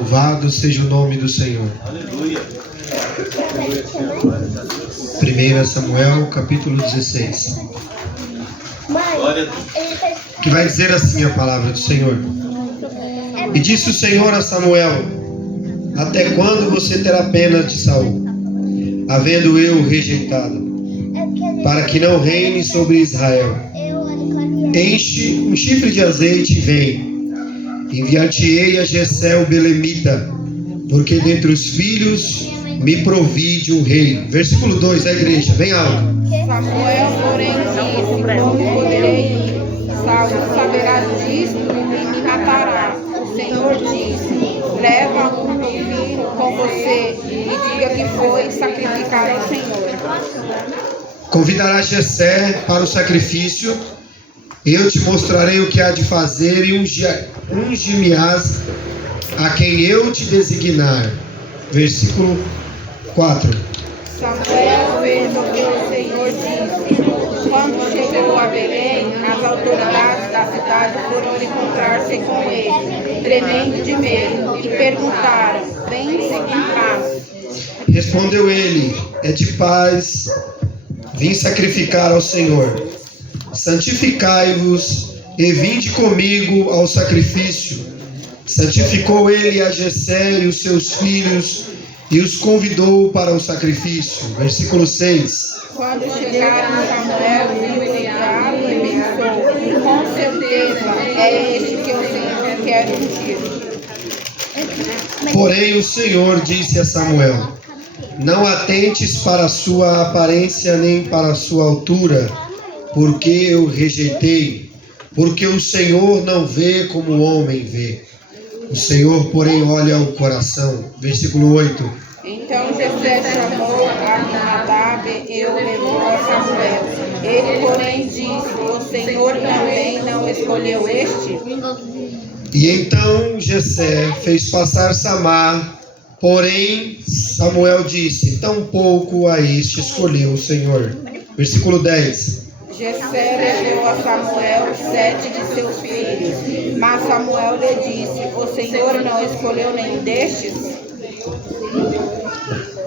Louvado seja o nome do Senhor. Aleluia. 1 Samuel, capítulo 16. Glória a Deus. Que vai dizer assim a palavra do Senhor. E disse o Senhor a Samuel: até quando você terá pena de Saul, havendo eu o rejeitado, para que não reine sobre Israel? Enche um chifre de azeite e vem. Enviar-te-ei a Jessé o belemita, porque dentre os filhos me provi de um rei. Versículo 2 da igreja, bem alto. Samuel, porém, disse: como poderei ir? Saul saberá disto e me matará. O Senhor disse: leva um filho com você e diga que foi sacrificar ao Senhor. Convidará Jessé para o sacrifício. Eu te mostrarei o que há de fazer e ungir-me-ás a quem eu te designar. Versículo 4. Samuel fez o que o Senhor disse. Quando chegou a Belém, as autoridades da cidade foram encontrar-se com ele, tremendo de medo, e perguntaram: vem-se em paz? Respondeu ele: é de paz, vim sacrificar ao Senhor. Santificai-vos e vinde comigo ao sacrifício. Santificou ele a Jessé e os seus filhos e os convidou para o sacrifício. Versículo 6. Quando chegaram, Samuel viu Eliabe e pensou: com certeza é este que o Senhor quer ungir. Porém o Senhor disse a Samuel: não atentes para a sua aparência nem para a sua altura, porque eu rejeitei, porque o Senhor não vê como o homem vê. O Senhor, porém, olha o coração. Versículo 8. Então Jessé chamou a Abinadab e o levou a Samuel. Ele, porém, disse: o Senhor também não escolheu este? E então Jessé fez passar Samar, porém Samuel disse: tampouco a este escolheu o Senhor. Versículo 10. Jessé levou a Samuel 7 de seus filhos, mas Samuel lhe disse: o Senhor não escolheu nenhum destes?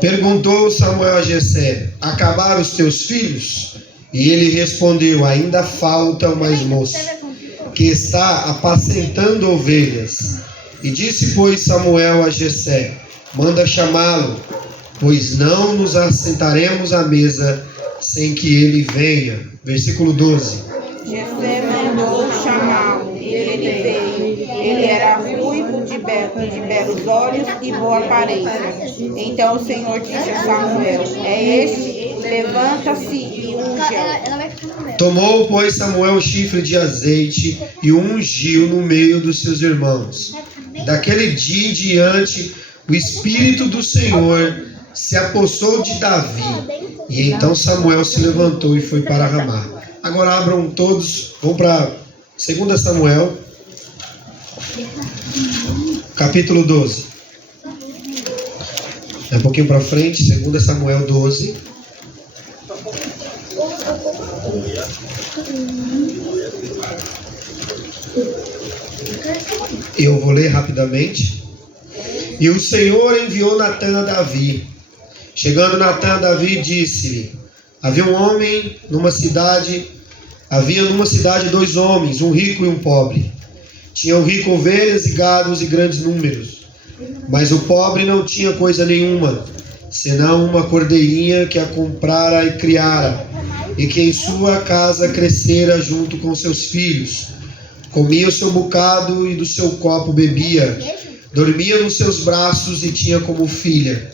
Perguntou Samuel a Jessé: acabaram os teus filhos? E ele respondeu: ainda falta o mais moço, que está apacentando ovelhas. E disse, pois, Samuel a Jessé: manda chamá-lo, pois não nos assentaremos à mesa sem que ele venha. Versículo 12. Jessé mandou chamá-lo, e ele veio. Ele era ruivo, de belos olhos e boa aparência. Então o Senhor disse a Samuel: é este, levanta-se e unge-o. Tomou, pois, Samuel o chifre de azeite e o ungiu no meio dos seus irmãos. Daquele dia em diante, o Espírito do Senhor se apossou de Davi. E então Samuel se levantou e foi para Ramá. Agora abram todos, vão para 2 Samuel, capítulo 12. Um pouquinho para frente, 2 Samuel 12. Eu vou ler rapidamente. E o Senhor enviou Natã a Davi. Chegando Natã a Davi, disse-lhe: havia numa cidade 2 homens, um rico e um pobre. Tinha o rico ovelhas e gados e grandes números, mas o pobre não tinha coisa nenhuma, senão uma cordeirinha que a comprara e criara, e que em sua casa crescera junto com seus filhos. Comia o seu bocado e do seu copo bebia, dormia nos seus braços e tinha como filha.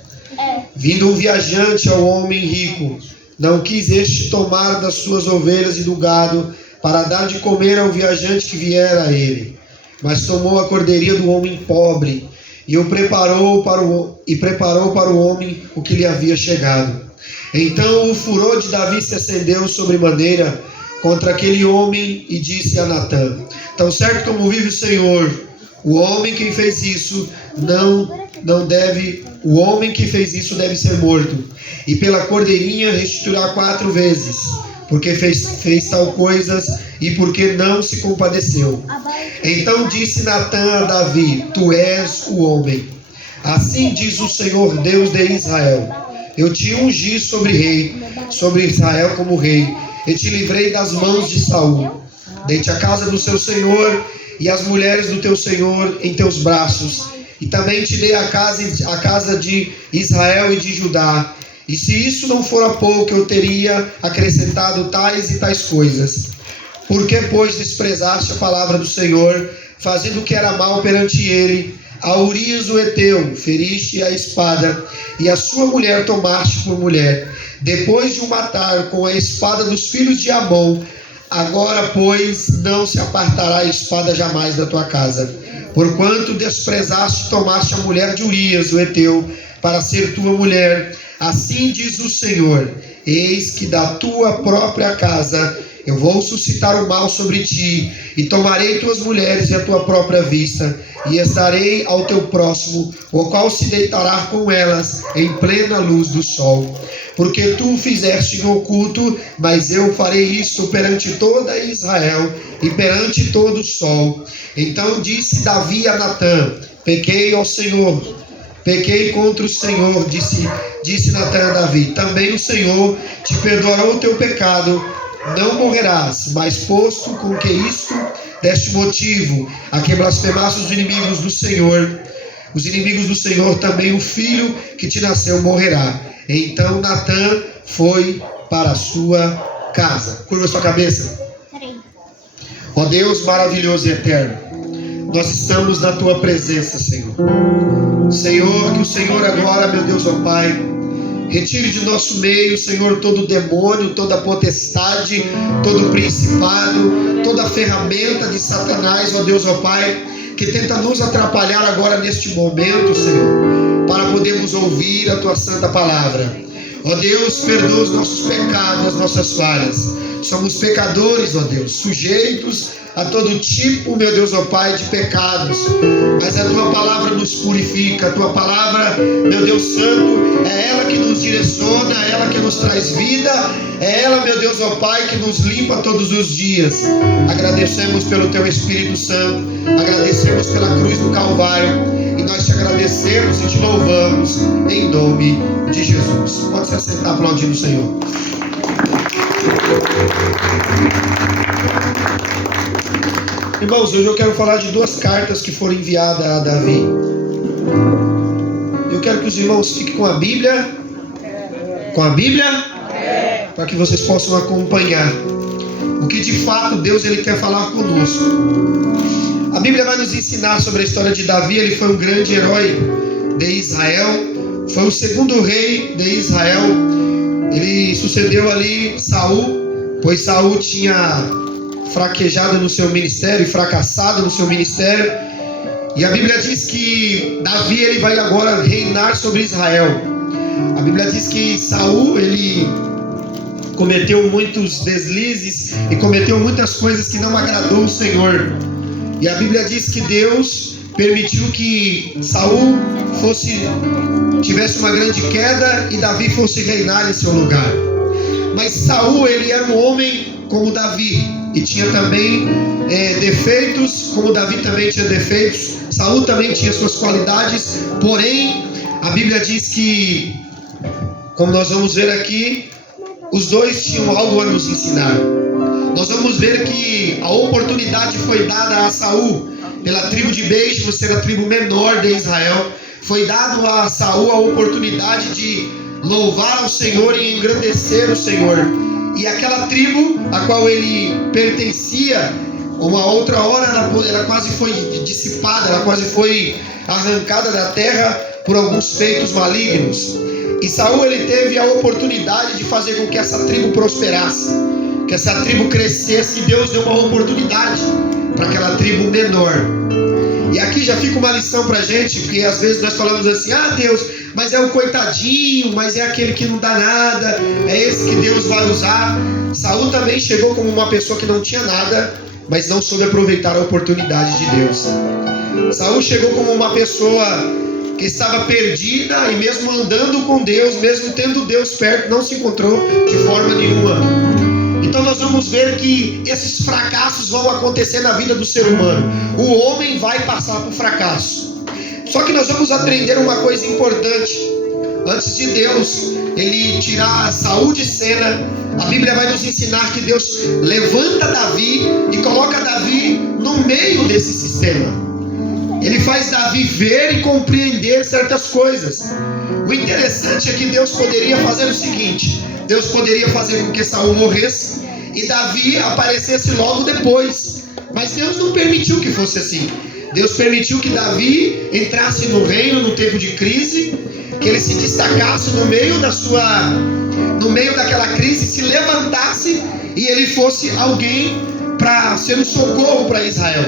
Vindo um viajante ao homem rico, não quis este tomar das suas ovelhas e do gado para dar de comer ao viajante que viera a ele, mas tomou a cordeirinha do homem pobre e preparou para o homem o que lhe havia chegado. Então o furor de Davi se acendeu sobremaneira contra aquele homem e disse a Natã: tão certo como vive o Senhor, o homem que fez isso deve ser morto, e pela cordeirinha restituirá 4 vezes. porque fez tal coisas e porque não se compadeceu. Então disse Natã a Davi: tu és o homem. Assim diz o Senhor Deus de Israel: eu te ungi sobre Israel como rei, e te livrei das mãos de Saul. Dei-te a casa do seu Senhor e as mulheres do teu Senhor em teus braços, e também te dei a casa de Israel e de Judá. E se isso não fora pouco, eu teria acrescentado tais e tais coisas. Por que, pois, desprezaste a palavra do Senhor, fazendo o que era mal perante ele? A Urias o Heteu feriste a espada, e a sua mulher tomaste por mulher, depois de o matar com a espada dos filhos de Amon. Agora, pois, não se apartará a espada jamais da tua casa, porquanto desprezaste e tomaste a mulher de Urias o Heteu para ser tua mulher. Assim diz o Senhor: eis que da tua própria casa eu vou suscitar o mal sobre ti, e tomarei tuas mulheres e a tua própria vista, e estarei ao teu próximo, o qual se deitará com elas em plena luz do sol. Porque tu o fizeste em oculto, mas eu farei isto perante toda Israel e perante todo o sol. Então disse Davi a Natã: pequei ao Senhor, pequei contra o Senhor. Disse Natã a Davi: também o Senhor te perdoará o teu pecado, não morrerás. Mas posto com que isto deste motivo a que blasfemaste os inimigos do Senhor, também o filho que te nasceu morrerá. Então Natã foi para a sua casa. Curva sua cabeça. Ó Deus maravilhoso e eterno, nós estamos na tua presença, Senhor. Senhor, que o Senhor agora, meu Deus, ó Pai, retire de nosso meio, Senhor, todo demônio, toda potestade, todo principado, toda ferramenta de Satanás, ó Deus, ó Pai, que tenta nos atrapalhar agora neste momento, Senhor, para podermos ouvir a tua santa palavra. Ó Deus, perdoa os nossos pecados, as nossas falhas. Somos pecadores, ó Deus, sujeitos a todo tipo, meu Deus, ó Pai, de pecados, mas a tua palavra nos purifica. A tua palavra, meu Deus Santo, é ela que nos direciona, é ela que nos traz vida, é ela, meu Deus, ó Pai, que nos limpa todos os dias. Agradecemos pelo teu Espírito Santo, agradecemos pela cruz do Calvário, e nós te agradecemos e te louvamos em nome de Jesus. Pode se assentar aplaudindo o Senhor. Irmãos, hoje eu quero falar de duas cartas que foram enviadas a Davi. Eu quero que os irmãos fiquem com a Bíblia. Com a Bíblia? Para que vocês possam acompanhar o que de fato Deus ele quer falar conosco. A Bíblia vai nos ensinar sobre a história de Davi. Ele foi um grande herói de Israel. Foi o segundo rei de Israel. Ele sucedeu ali Saul, pois Saul tinha fraquejado no seu ministério, fracassado no seu ministério. E a Bíblia diz que Davi ele vai agora reinar sobre Israel. A Bíblia diz que Saul ele cometeu muitos deslizes e cometeu muitas coisas que não agradou o Senhor. E a Bíblia diz que Deus permitiu que Saul tivesse uma grande queda e Davi fosse reinar em seu lugar. Mas Saul ele era um homem como Davi, e tinha também defeitos, como Davi também tinha defeitos. Saul também tinha suas qualidades, porém a Bíblia diz que, como nós vamos ver aqui, os dois tinham algo a nos ensinar. Nós vamos ver que a oportunidade foi dada a Saul, pela tribo de Benjamim ser a tribo menor de Israel. Foi dado a Saul a oportunidade de louvar ao Senhor e engrandecer o Senhor. E aquela tribo a qual ele pertencia, uma outra hora ela quase foi dissipada, ela quase foi arrancada da terra por alguns feitos malignos. E Saul ele teve a oportunidade de fazer com que essa tribo prosperasse, que essa tribo crescesse, e Deus deu uma oportunidade para aquela tribo menor. E aqui já fica uma lição para a gente, porque às vezes nós falamos assim: ah Deus, mas é o coitadinho, mas é aquele que não dá nada, é esse que Deus vai usar. Saul também chegou como uma pessoa que não tinha nada, mas não soube aproveitar a oportunidade de Deus. Saul chegou como uma pessoa que estava perdida, e mesmo andando com Deus, mesmo tendo Deus perto, não se encontrou de forma nenhuma. E Então nós vamos ver que esses fracassos vão acontecer na vida do ser humano. O homem vai passar por fracasso. Só que nós vamos aprender uma coisa importante. Antes de Deus ele tirar Saul de cena, a Bíblia vai nos ensinar que Deus levanta Davi e coloca Davi no meio desse sistema. Ele faz Davi ver e compreender certas coisas. O interessante é que Deus poderia fazer o seguinte: Deus poderia fazer com que Saul morresse e Davi aparecesse logo depois. Mas Deus não permitiu que fosse assim. Deus permitiu que Davi entrasse no reino no tempo de crise, que ele se destacasse no meio daquela crise, se levantasse e ele fosse alguém para ser um socorro para Israel.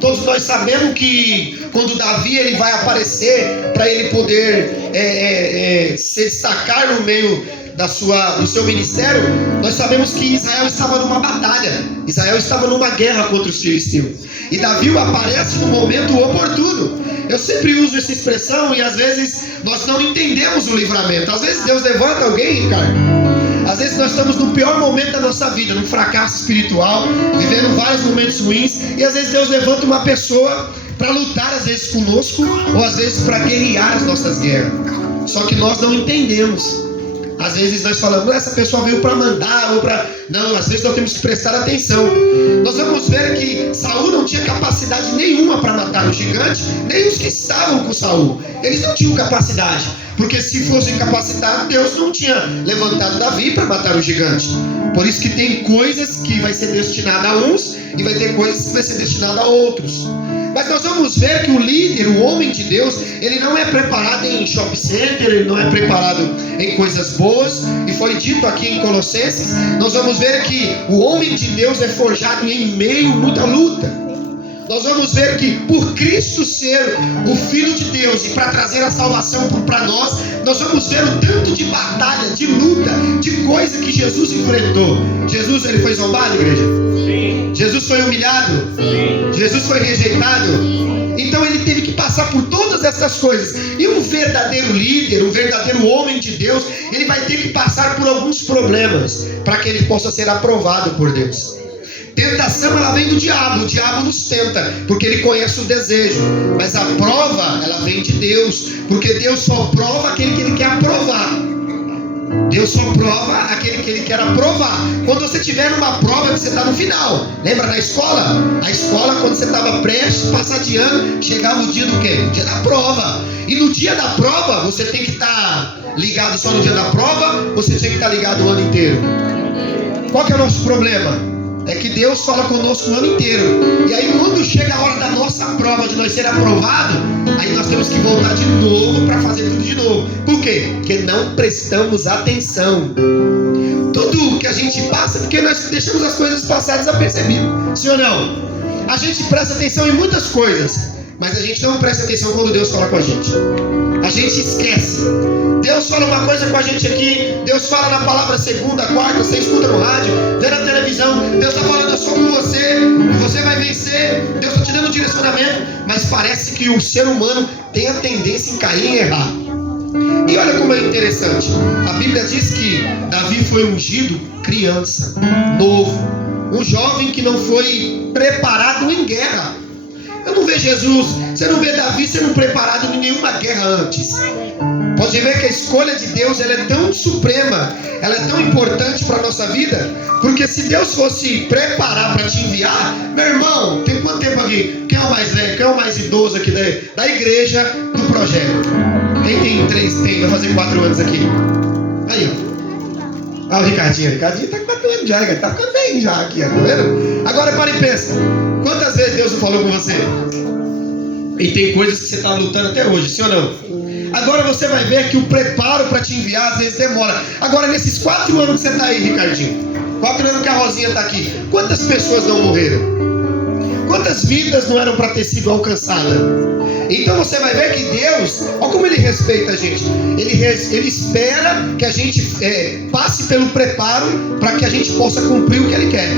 Todos nós sabemos que quando Davi ele vai aparecer para ele poder se destacar no meio do seu ministério, nós sabemos que Israel estava numa batalha, Israel estava numa guerra contra os filisteus, e Davi aparece no momento oportuno. Eu sempre uso essa expressão e às vezes nós não entendemos o livramento. Às vezes Deus levanta alguém, Ricardo. Às vezes nós estamos no pior momento da nossa vida, num fracasso espiritual, vivendo vários momentos ruins, e às vezes Deus levanta uma pessoa para lutar, às vezes conosco, ou às vezes para guerrear as nossas guerras. Só que nós não entendemos. Às vezes nós falamos, essa pessoa veio para mandar, ou para... Não, às vezes nós temos que prestar atenção. Nós vamos ver que Saul não tinha capacidade nenhuma para matar o gigante, nem os que estavam com Saul. Eles não tinham capacidade, porque se fossem capacitados, Deus não tinha levantado Davi para matar o gigante. Por isso que tem coisas que vai ser destinada a uns e vai ter coisas que vai ser destinada a outros. Mas nós vamos ver que o líder, o homem de Deus, ele não é preparado em shopping center, ele não é preparado em coisas boas. E foi dito aqui em Colossenses, nós vamos ver que o homem de Deus é forjado em meio a muita luta. Nós vamos ver que por Cristo ser o Filho de Deus e para trazer a salvação para nós, nós vamos ver o tanto de batalha, de luta, de coisa que Jesus enfrentou. Jesus ele foi zombado, igreja? Sim. Jesus foi humilhado? Sim. Jesus foi rejeitado? Sim. Então ele teve que passar por todas essas coisas. E um verdadeiro líder, um verdadeiro homem de Deus, ele vai ter que passar por alguns problemas para que ele possa ser aprovado por Deus. Tentação ela vem do diabo, o diabo nos tenta, porque ele conhece o desejo. Mas a prova, ela vem de Deus, porque Deus só prova aquele que ele quer aprovar. Deus só prova aquele que ele quer aprovar. Quando você tiver numa prova que você está no final, lembra na escola? A escola, quando você estava prestes a passar de ano, chegava o dia do quê? O dia da prova. E no dia da prova, você tem que estar ligado só no dia da prova, você tinha que estar ligado o ano inteiro. Qual que é o nosso problema? É que Deus fala conosco o ano inteiro. E aí quando chega a hora da nossa prova, de nós ser aprovado, aí nós temos que voltar de novo para fazer tudo de novo. Por quê? Porque não prestamos atenção. Tudo que a gente passa, porque nós deixamos as coisas passadas apercebidas. Sim ou não? A gente presta atenção em muitas coisas, mas a gente não presta atenção quando Deus fala com a gente. A gente esquece. Deus fala uma coisa com a gente aqui, Deus fala na palavra segunda, quarta, você escuta no rádio, vê na televisão, Deus está falando, eu sou com você, você vai vencer, Deus está te dando um direcionamento, mas parece que o ser humano tem a tendência em cair e errar. E olha como é interessante, a Bíblia diz que Davi foi ungido criança, novo, um jovem que não foi preparado em guerra. Eu não vejo Jesus, você não vê Davi sendo preparado em nenhuma guerra antes. Pode ver que a escolha de Deus ela é tão suprema, ela é tão importante para a nossa vida, porque se Deus fosse preparar para te enviar, meu irmão, tem quanto tempo aqui? Quem é o mais velho? Quem é o mais idoso aqui da igreja do projeto? Quem tem 3? Vai fazer 4 anos aqui. Aí, ó. O Ricardinho tá com 4 anos já, tá ficando bem já aqui, tá vendo? Agora para e pensa, quantas vezes Deus não falou com você? E tem coisas que você está lutando até hoje, sim ou não? Agora você vai ver que o preparo para te enviar às vezes demora. Agora nesses 4 anos que você está aí, Ricardinho, 4 anos que a Rosinha está aqui, quantas pessoas não morreram? Quantas vidas não eram para ter sido alcançadas? Então você vai ver que Deus, olha como Ele respeita a gente. Ele espera que a gente passe pelo preparo para que a gente possa cumprir o que Ele quer.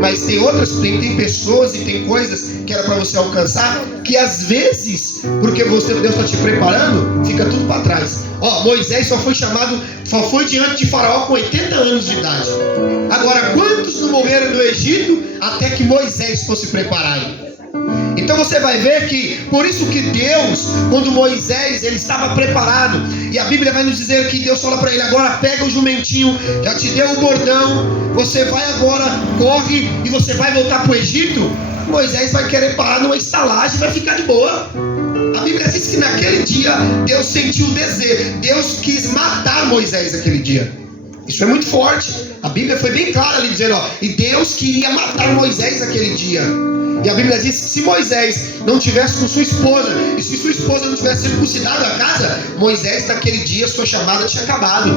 Mas tem outras, tem pessoas e tem coisas que era para você alcançar, que às vezes, porque Deus está te preparando, fica tudo para trás. Moisés só foi diante de Faraó com 80 anos de idade. Agora, quantos não morreram no Egito até que Moisés fosse preparado? Então você vai ver que, por isso que Deus, quando Moisés, ele estava preparado, e a Bíblia vai nos dizer que Deus fala para ele: agora pega o jumentinho, já te deu o bordão, você vai agora, corre, e você vai voltar para o Egito. Moisés vai querer parar numa estalagem e vai ficar de boa. A Bíblia diz que naquele dia Deus sentiu o desejo, Deus quis matar Moisés naquele dia. Isso é muito forte. A Bíblia foi bem clara ali dizendo, e Deus queria matar Moisés naquele dia. E a Bíblia diz que se Moisés não tivesse com sua esposa, e se sua esposa não tivesse circuncidado a casa, Moisés naquele dia, sua chamada tinha acabado.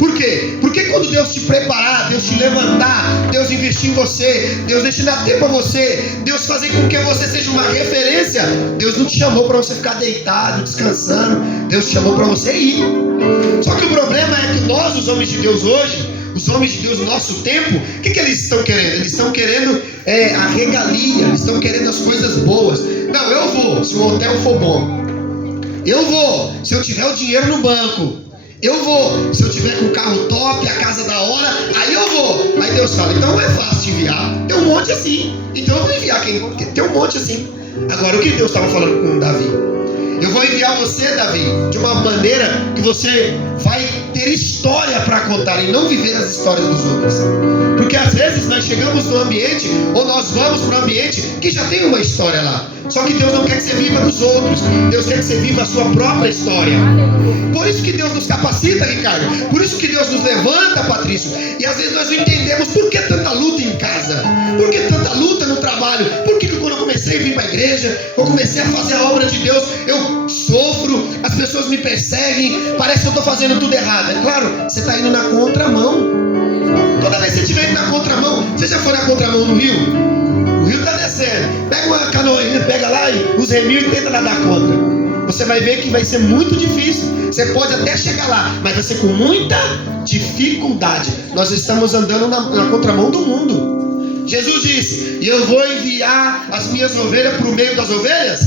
Por quê? Porque quando Deus te preparar, Deus te levantar, Deus investir em você, Deus destinar tempo a você, Deus fazer com que você seja uma referência, Deus não te chamou para você ficar deitado, descansando, Deus te chamou para você ir. Só que o problema é que nós, os homens de Deus hoje, os homens de Deus no nosso tempo, o que eles estão querendo? Eles estão querendo a regalia, eles estão querendo as coisas boas. Não, eu vou se o hotel for bom, eu vou se eu tiver o dinheiro no banco, eu vou se eu tiver com o carro top, a casa da hora, aí eu vou. Aí Deus fala, então não é fácil te enviar, tem um monte assim, então eu vou enviar quem tem um monte assim. Agora, o que Deus estava falando com Davi? Eu vou enviar você, Davi, de uma maneira que você vai ter história para contar e não viver as histórias dos outros. Porque às vezes nós chegamos no ambiente, ou nós vamos para um ambiente que já tem uma história lá. Só que Deus não quer que você viva dos outros, Deus quer que você viva a sua própria história. Por isso que Deus nos capacita, Ricardo. Por isso que Deus nos levanta, Patrício. E às vezes nós não entendemos por que tanta luta em casa, por que tanta luta no trabalho, por que quando eu comecei a vir para a igreja, eu comecei a fazer a obra de Deus, eu sofro, as pessoas me perseguem, parece que eu estou fazendo tudo errado. É claro, você está indo na contramão. Toda vez que você estiver indo na contramão, você já foi na contramão no rio? O rio está descendo, pega uma canoinha, pega lá e os reminhos e tenta nadar contra. Você vai ver que vai ser muito difícil. Você pode até chegar lá, mas vai ser com muita dificuldade. Nós estamos andando na contramão do mundo. Jesus disse, e eu vou enviar as minhas ovelhas para o meio das ovelhas.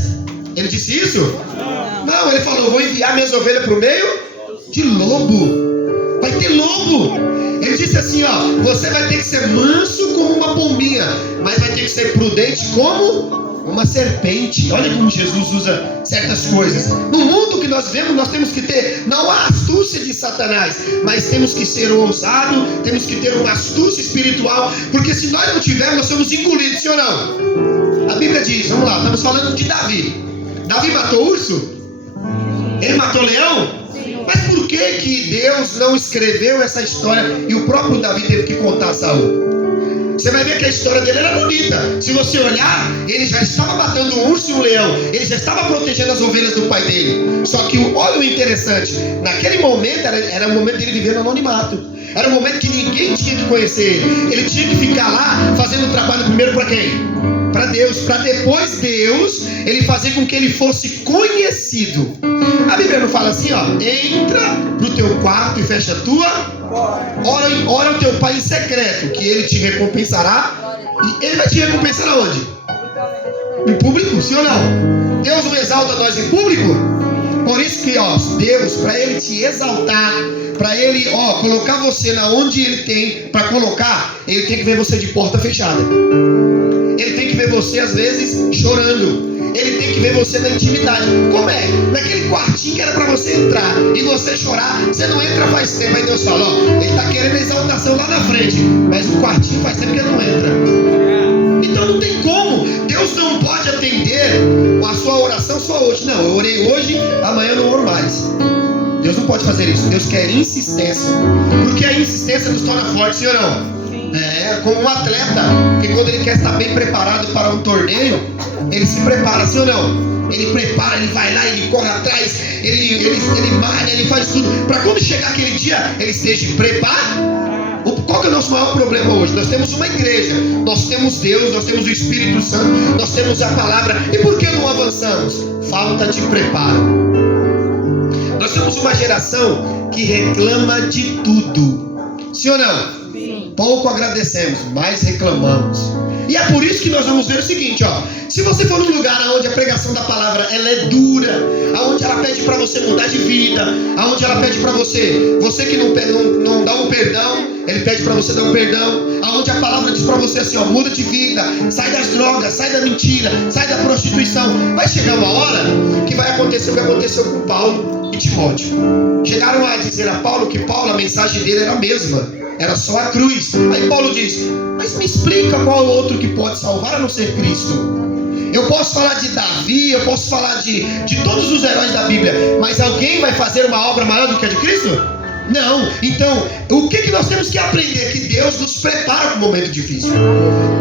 Ele disse isso? Não, ele falou, eu vou enviar minhas ovelhas para o meio de lobo. Vai ter lobo. Ele disse assim, você vai ter que ser manso como uma pombinha, mas vai ter que ser prudente como uma serpente. Olha como Jesus usa certas coisas. No mundo que nós vemos, nós temos que ter não a astúcia de Satanás, mas temos que ser ousado, temos que ter uma astúcia espiritual, porque se nós não tivermos, nós somos engolidos, sim ou não? A Bíblia diz, vamos lá, estamos falando de Davi. Davi matou urso? Ele matou leão? Mas por que Deus não escreveu essa história e o próprio Davi teve que contar a Saul? Você vai ver que a história dele era bonita. Se você olhar, ele já estava matando um urso e um leão, ele já estava protegendo as ovelhas do pai dele. Só que olha o interessante, naquele momento era o momento dele viver no anonimato. Era o momento que ninguém tinha que conhecer ele. Ele tinha que ficar lá fazendo o trabalho primeiro para quem? Para Deus, para depois Deus ele fazer com que ele fosse conhecido. A Bíblia não fala assim, entra pro teu quarto e fecha a tua ora o teu pai em secreto, que ele te recompensará. E ele vai te recompensar aonde? Em público, sim ou não? Deus não exalta nós em público? Por isso que Deus, para ele te exaltar, para ele colocar você na onde ele tem para colocar, ele tem que ver você de porta fechada. Ele tem que ver você às vezes chorando. Ele tem que ver você na intimidade. Como é? Naquele quartinho que era para você entrar e você chorar, você não entra faz tempo. Aí Deus fala, ele está querendo a exaltação lá na frente, mas no quartinho faz tempo que ele não entra. Então não tem como. Deus não pode atender a sua oração só hoje. Não, eu orei hoje, amanhã eu não oro mais. Deus não pode fazer isso. Deus quer insistência, porque a insistência nos torna fortes, sim ou não? Como um atleta, que quando ele quer estar bem preparado para um torneio, ele se prepara, sim ou não? Ele prepara, ele vai lá, ele corre atrás, ele malha, ele faz tudo, para quando chegar aquele dia, ele esteja preparado. Qual que é o nosso maior problema hoje? Nós temos uma igreja, nós temos Deus, nós temos o Espírito Santo, nós temos a palavra, e por que não avançamos? Falta de preparo. Nós somos uma geração que reclama de tudo, sim ou não? Sim. pouco agradecemos, mais reclamamos. E é por isso que nós vamos ver o seguinte, ó. Se você for num lugar onde a pregação da palavra ela é dura, aonde ela pede para você mudar de vida, aonde ela pede para você que não dá um perdão, ele pede para você dar um perdão, aonde a palavra diz para você assim, ó, muda de vida, sai das drogas, sai da mentira, sai da prostituição. Vai chegar uma hora que vai acontecer o que aconteceu com Paulo e Timóteo. Chegaram a dizer a Paulo que Paulo, a mensagem dele era a mesma, era só a cruz. Aí Paulo diz, mas me explica qual é o outro que pode salvar a não ser Cristo. Eu posso falar de Davi, eu posso falar de todos os heróis da Bíblia, mas alguém vai fazer uma obra maior do que a de Cristo? Não. Então, o que nós temos que aprender? Que Deus nos prepara para o momento difícil.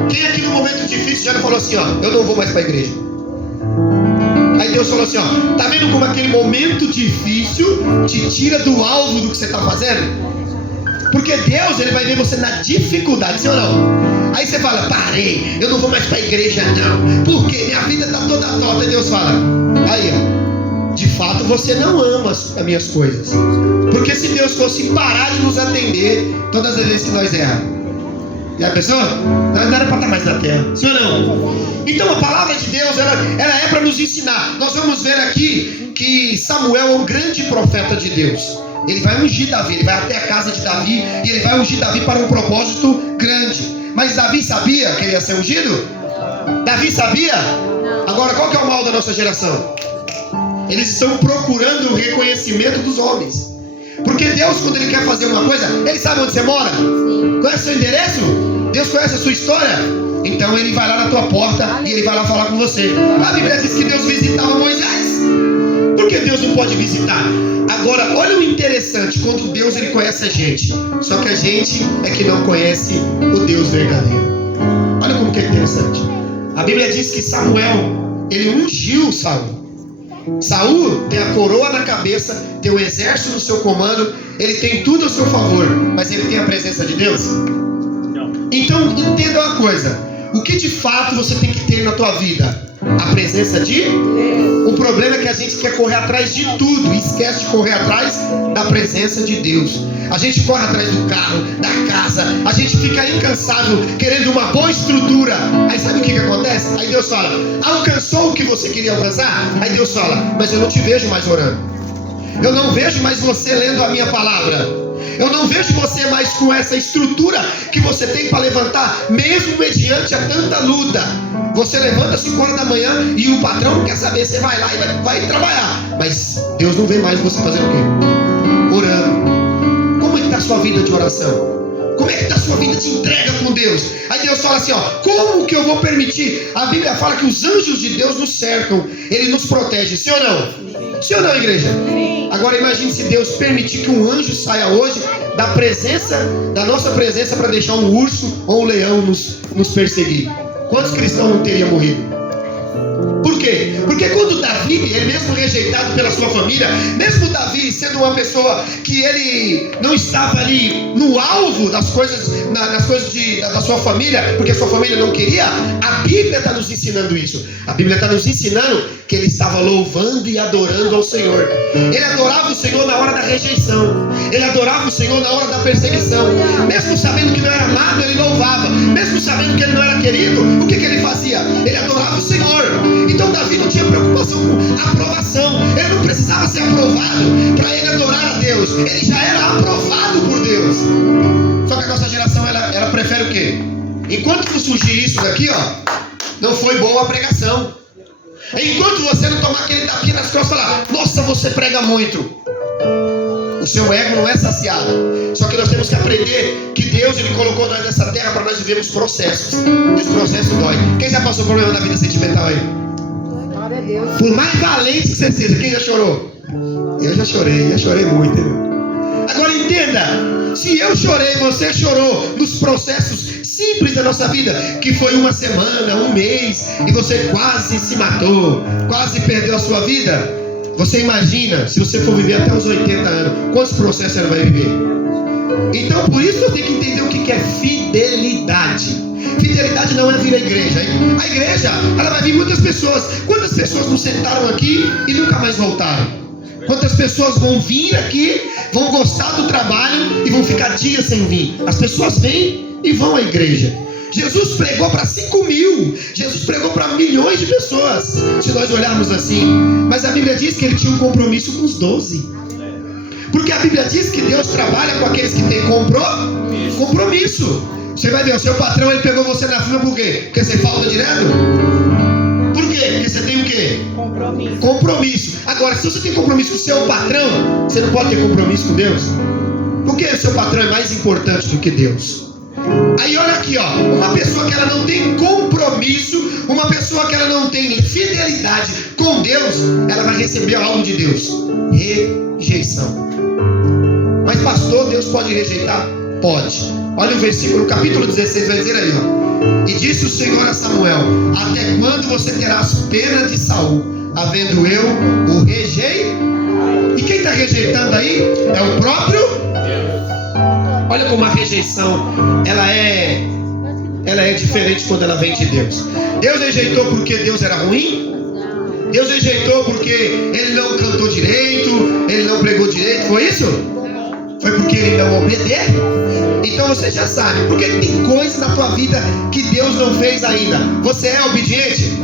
Quem aqui no momento difícil já não falou assim, ó, eu não vou mais para a igreja? Aí Deus falou assim, ó, tá vendo como aquele momento difícil te tira do alvo do que você está fazendo? Porque Deus, ele vai ver você na dificuldade, sim ou não? Aí você fala, parei, eu não vou mais para a igreja não, porque minha vida está toda torta. E Deus fala, aí ó, de fato você não ama as minhas coisas. Porque se Deus fosse parar de nos atender todas as vezes que nós erramos, e a pessoa, nós não era para estar mais na terra, sim ou não? Então a palavra de Deus, ela é para nos ensinar. Nós vamos ver aqui que Samuel é um grande profeta de Deus. Ele vai ungir Davi, ele vai até a casa de Davi e ele vai ungir Davi para um propósito grande. Mas Davi sabia que ele ia ser ungido? Davi sabia? Agora qual que é o mal da nossa geração? Eles estão procurando o reconhecimento dos homens. Porque Deus, quando ele quer fazer uma coisa, ele sabe onde você mora? Conhece o seu endereço? Deus conhece a sua história? Então ele vai lá na tua porta e ele vai lá falar com você. A Bíblia diz que Deus visitava Moisés. Por que Deus não pode visitar? Agora, olha o interessante, quando Deus ele conhece a gente, só que a gente é que não conhece o Deus verdadeiro. Olha como que é interessante. A Bíblia diz que Samuel, ele ungiu Saul. Saul tem a coroa na cabeça, tem o exército no seu comando, ele tem tudo ao seu favor, mas ele tem a presença de Deus? Não. Então, entenda uma coisa, o que de fato você tem que ter na tua vida? A presença de Deus. O problema é que a gente quer correr atrás de tudo e esquece de correr atrás da presença de Deus. A gente corre atrás do carro, da casa, a gente fica incansável querendo uma boa estrutura. Aí sabe o que acontece? Aí Deus fala, alcançou o que você queria alcançar? Aí Deus fala, mas eu não te vejo mais orando. Eu não vejo mais você lendo a minha palavra. Eu não vejo você mais com essa estrutura que você tem para levantar, mesmo mediante a tanta luta. Você levanta às 5 horas da manhã e o patrão não quer saber, você vai lá e vai trabalhar. Mas Deus não vê mais você fazendo o quê? Orando. Como é que está a sua vida de oração? Como é que está a sua vida de entrega com Deus? Aí Deus fala assim, ó, como que eu vou permitir? A Bíblia fala que os anjos de Deus nos cercam, Ele nos protege, sim ou não? Sim ou não, igreja? Agora imagine se Deus permitir que um anjo saia hoje da nossa presença para deixar um urso ou um leão nos perseguir. Quantos cristãos não teriam morrido? Por quê? Porque quando Davi, ele mesmo rejeitado pela sua família, mesmo Davi sendo uma pessoa que ele não estava ali no alvo das coisas, nas coisas da sua família, porque a sua família não queria, a Bíblia está nos ensinando isso. A Bíblia está nos ensinando que ele estava louvando e adorando ao Senhor. Ele adorava o Senhor na hora da rejeição. Ele adorava o Senhor na hora da perseguição. Mesmo sabendo que não era amado, ele louvava. Mesmo sabendo que ele não era querido, o que ele fazia? Ele adorava o Senhor. Então Davi não tinha preocupação com aprovação. Ele não precisava ser aprovado para ele adorar a Deus. Ele já era aprovado por Deus. Só que a nossa geração, ela prefere o quê? Enquanto não surgir isso daqui, ó, não foi boa a pregação. Enquanto você não tomar aquele tapinha nas costas e falar, nossa, você prega muito, o seu ego não é saciado. Só que nós temos que aprender que Deus, ele colocou nós nessa terra para nós vivermos processos. Esse processo dói. Quem já passou problema na vida sentimental aí? Glória a Deus. Por mais valente que você seja, quem já chorou? Eu já chorei muito, irmão. Agora entenda, se eu chorei, você chorou nos processos simples da nossa vida, que foi uma semana, um mês, e você quase se matou, quase perdeu a sua vida, você imagina, se você for viver até os 80 anos, quantos processos você vai viver? Então por isso eu tenho que entender o que é fidelidade. Fidelidade não é vir à igreja. A igreja, ela vai vir muitas pessoas. Quantas pessoas não sentaram aqui e nunca mais voltaram? Quantas pessoas vão vir aqui, vão gostar do trabalho e vão ficar dias sem vir? As pessoas vêm e vão à igreja. Jesus pregou para 5.000, Jesus pregou para milhões de pessoas, se nós olharmos assim. Mas a Bíblia diz que ele tinha um compromisso com os 12. Porque a Bíblia diz que Deus trabalha com aqueles que têm compromisso. Você vai ver, o seu patrão, ele pegou você na fila por quê? Porque você falta direto? Por quê? Porque você tem o quê? Compromisso. Agora, se você tem compromisso com o seu patrão, você não pode ter compromisso com Deus? Por que o seu patrão é mais importante do que Deus? Aí olha aqui, ó, uma pessoa que ela não tem compromisso, uma pessoa que ela não tem fidelidade com Deus, ela vai receber algo de Deus: rejeição. Mas pastor, Deus pode rejeitar? Pode. Olha o versículo, capítulo 16, vai dizer aí, ó: e disse o Senhor a Samuel: até quando você terá as penas de Saul, havendo eu o rejeitado? E quem está rejeitando aí é o próprio Deus. Olha como a rejeição ela é diferente quando ela vem de Deus. Deus rejeitou porque Deus era ruim? Deus rejeitou porque ele não cantou direito, ele não pregou direito, foi isso? Foi porque ele não obedeceu? Então você já sabe, porque tem coisa na tua vida que Deus não fez ainda. Você é obediente?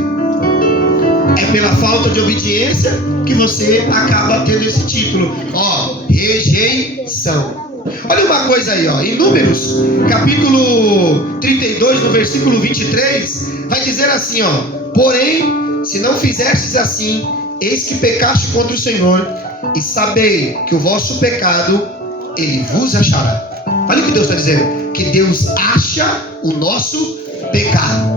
É pela falta de obediência que você acaba tendo esse título, ó, rejeição. Olha uma coisa aí, ó, em Números, capítulo 32, no versículo 23, vai dizer assim, ó: porém, se não fizestes assim, eis que pecaste contra o Senhor, e sabei que o vosso pecado, ele vos achará. Olha o que Deus está dizendo, que Deus acha o nosso pecado.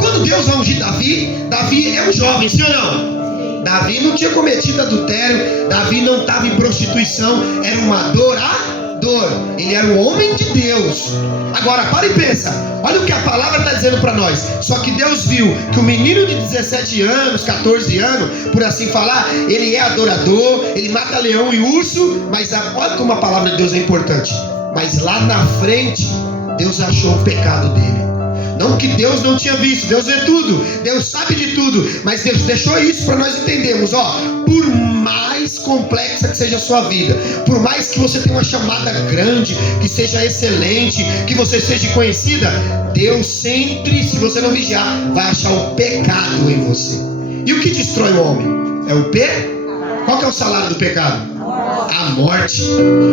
Quando Deus vai ungir Davi, Davi é um jovem, sim ou não? Davi não tinha cometido adultério, Davi não estava em prostituição, era um adorador. Ele era um homem de Deus. Agora para e pensa, olha o que a palavra está dizendo para nós. Só que Deus viu que o menino de 17 anos, 14 anos, por assim falar, ele é adorador, ele mata leão e urso. Mas olha como a palavra de Deus é importante. Mas lá na frente, Deus achou o pecado dele. Não que Deus não tinha visto, Deus vê tudo, Deus sabe de tudo, mas Deus deixou isso para nós entendermos, ó, por mais complexa que seja a sua vida, por mais que você tenha uma chamada grande, que seja excelente, que você seja conhecida, Deus sempre, se você não vigiar, vai achar o pecado em você. E o que destrói o homem? É o pecado. Qual que é o salário do pecado? A morte.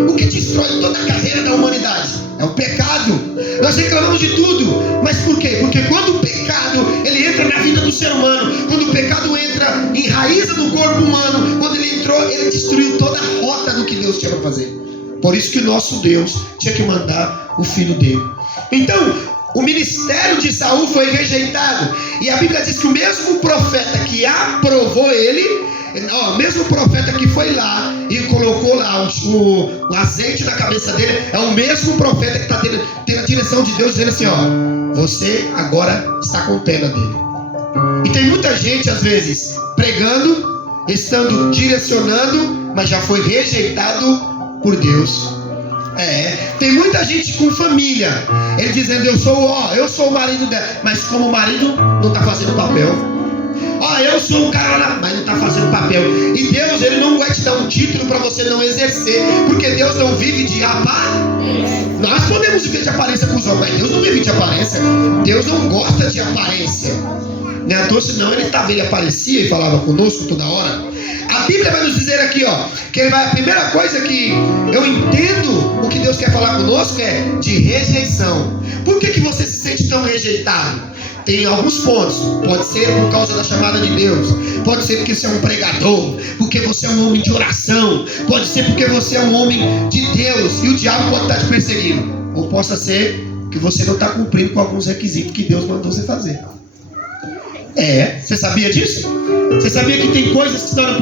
O que destrói toda a carreira da humanidade é o pecado. Nós reclamamos de tudo, mas por quê? Porque quando o pecado ele entra na vida do ser humano, quando o pecado entra, enraiza no corpo humano, quando ele entrou, ele destruiu toda a rota do que Deus tinha para fazer. Por isso que o nosso Deus tinha que mandar o filho dele. Então, o ministério de Saul foi rejeitado, e a Bíblia diz que o mesmo profeta que aprovou ele, o mesmo profeta que foi lá e colocou lá o azeite na cabeça dele, é o mesmo profeta que está tendo a direção de Deus, dizendo assim, ó: você agora está com pena dele. E tem muita gente às vezes pregando, estando direcionando, mas já foi rejeitado por Deus. Tem muita gente com família, ele dizendo, eu sou o marido dela, mas como marido não está fazendo papel. Eu sou um cara lá, mas não está fazendo papel. E Deus, ele não vai te dar um título para você não exercer, porque Deus não vive de aparência. Nós podemos viver de aparência com os homens, mas Deus não vive de aparência. Deus não gosta de aparência, né? Então, senão ele aparecia e falava conosco toda hora. A Bíblia vai nos dizer aqui, ó, que a primeira coisa que eu entendo o que Deus quer falar conosco é de rejeição. Por que você se sente tão rejeitado? Tem alguns pontos. Pode ser por causa da chamada de Deus, pode ser porque você é um pregador, porque você é um homem de oração, pode ser porque você é um homem de Deus e o diabo pode estar te perseguindo, ou possa ser que você não está cumprindo com alguns requisitos que Deus mandou você fazer. Você sabia disso? Você sabia que tem coisas que nós não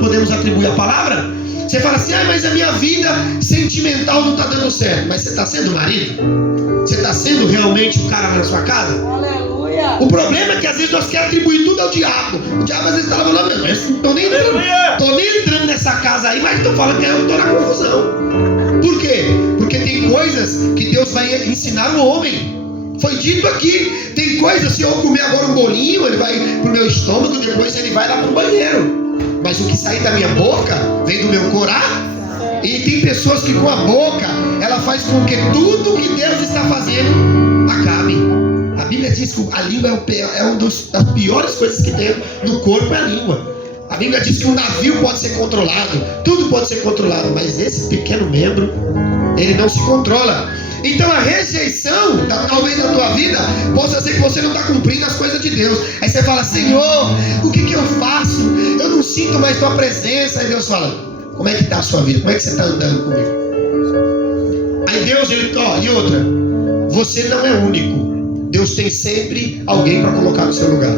podemos atribuir à palavra? Você fala assim, mas a minha vida sentimental não está dando certo. Mas você está sendo marido? Você está sendo realmente o cara na sua casa? Aleluia! O problema é que às vezes nós queremos atribuir tudo ao diabo. O diabo às vezes está falando, não, eu estou nem entrando nessa casa aí, mas estou falando que eu estou na confusão. Por quê? Porque tem coisas que Deus vai ensinar o homem. Foi dito aqui, tem coisas, se eu comer agora um bolinho, ele vai pro meu estômago, depois ele vai lá pro banheiro. Mas o que sair da minha boca, vem do meu coração. E tem pessoas que com a boca ela faz com que tudo que Deus está fazendo acabe. A Bíblia diz que a língua é uma das piores coisas que tem no corpo, é a língua. A Bíblia diz que um navio pode ser controlado, tudo pode ser controlado, mas esse pequeno membro, ele não se controla. Então a rejeição, talvez na tua vida, possa ser que você não está cumprindo as coisas de Deus. Aí você fala: Senhor, o que eu faço? Eu não sinto mais tua presença. Aí Deus fala: como é que está a sua vida? Como é que você está andando comigo? Aí Deus, e outra, você não é único. Deus tem sempre alguém para colocar no seu lugar.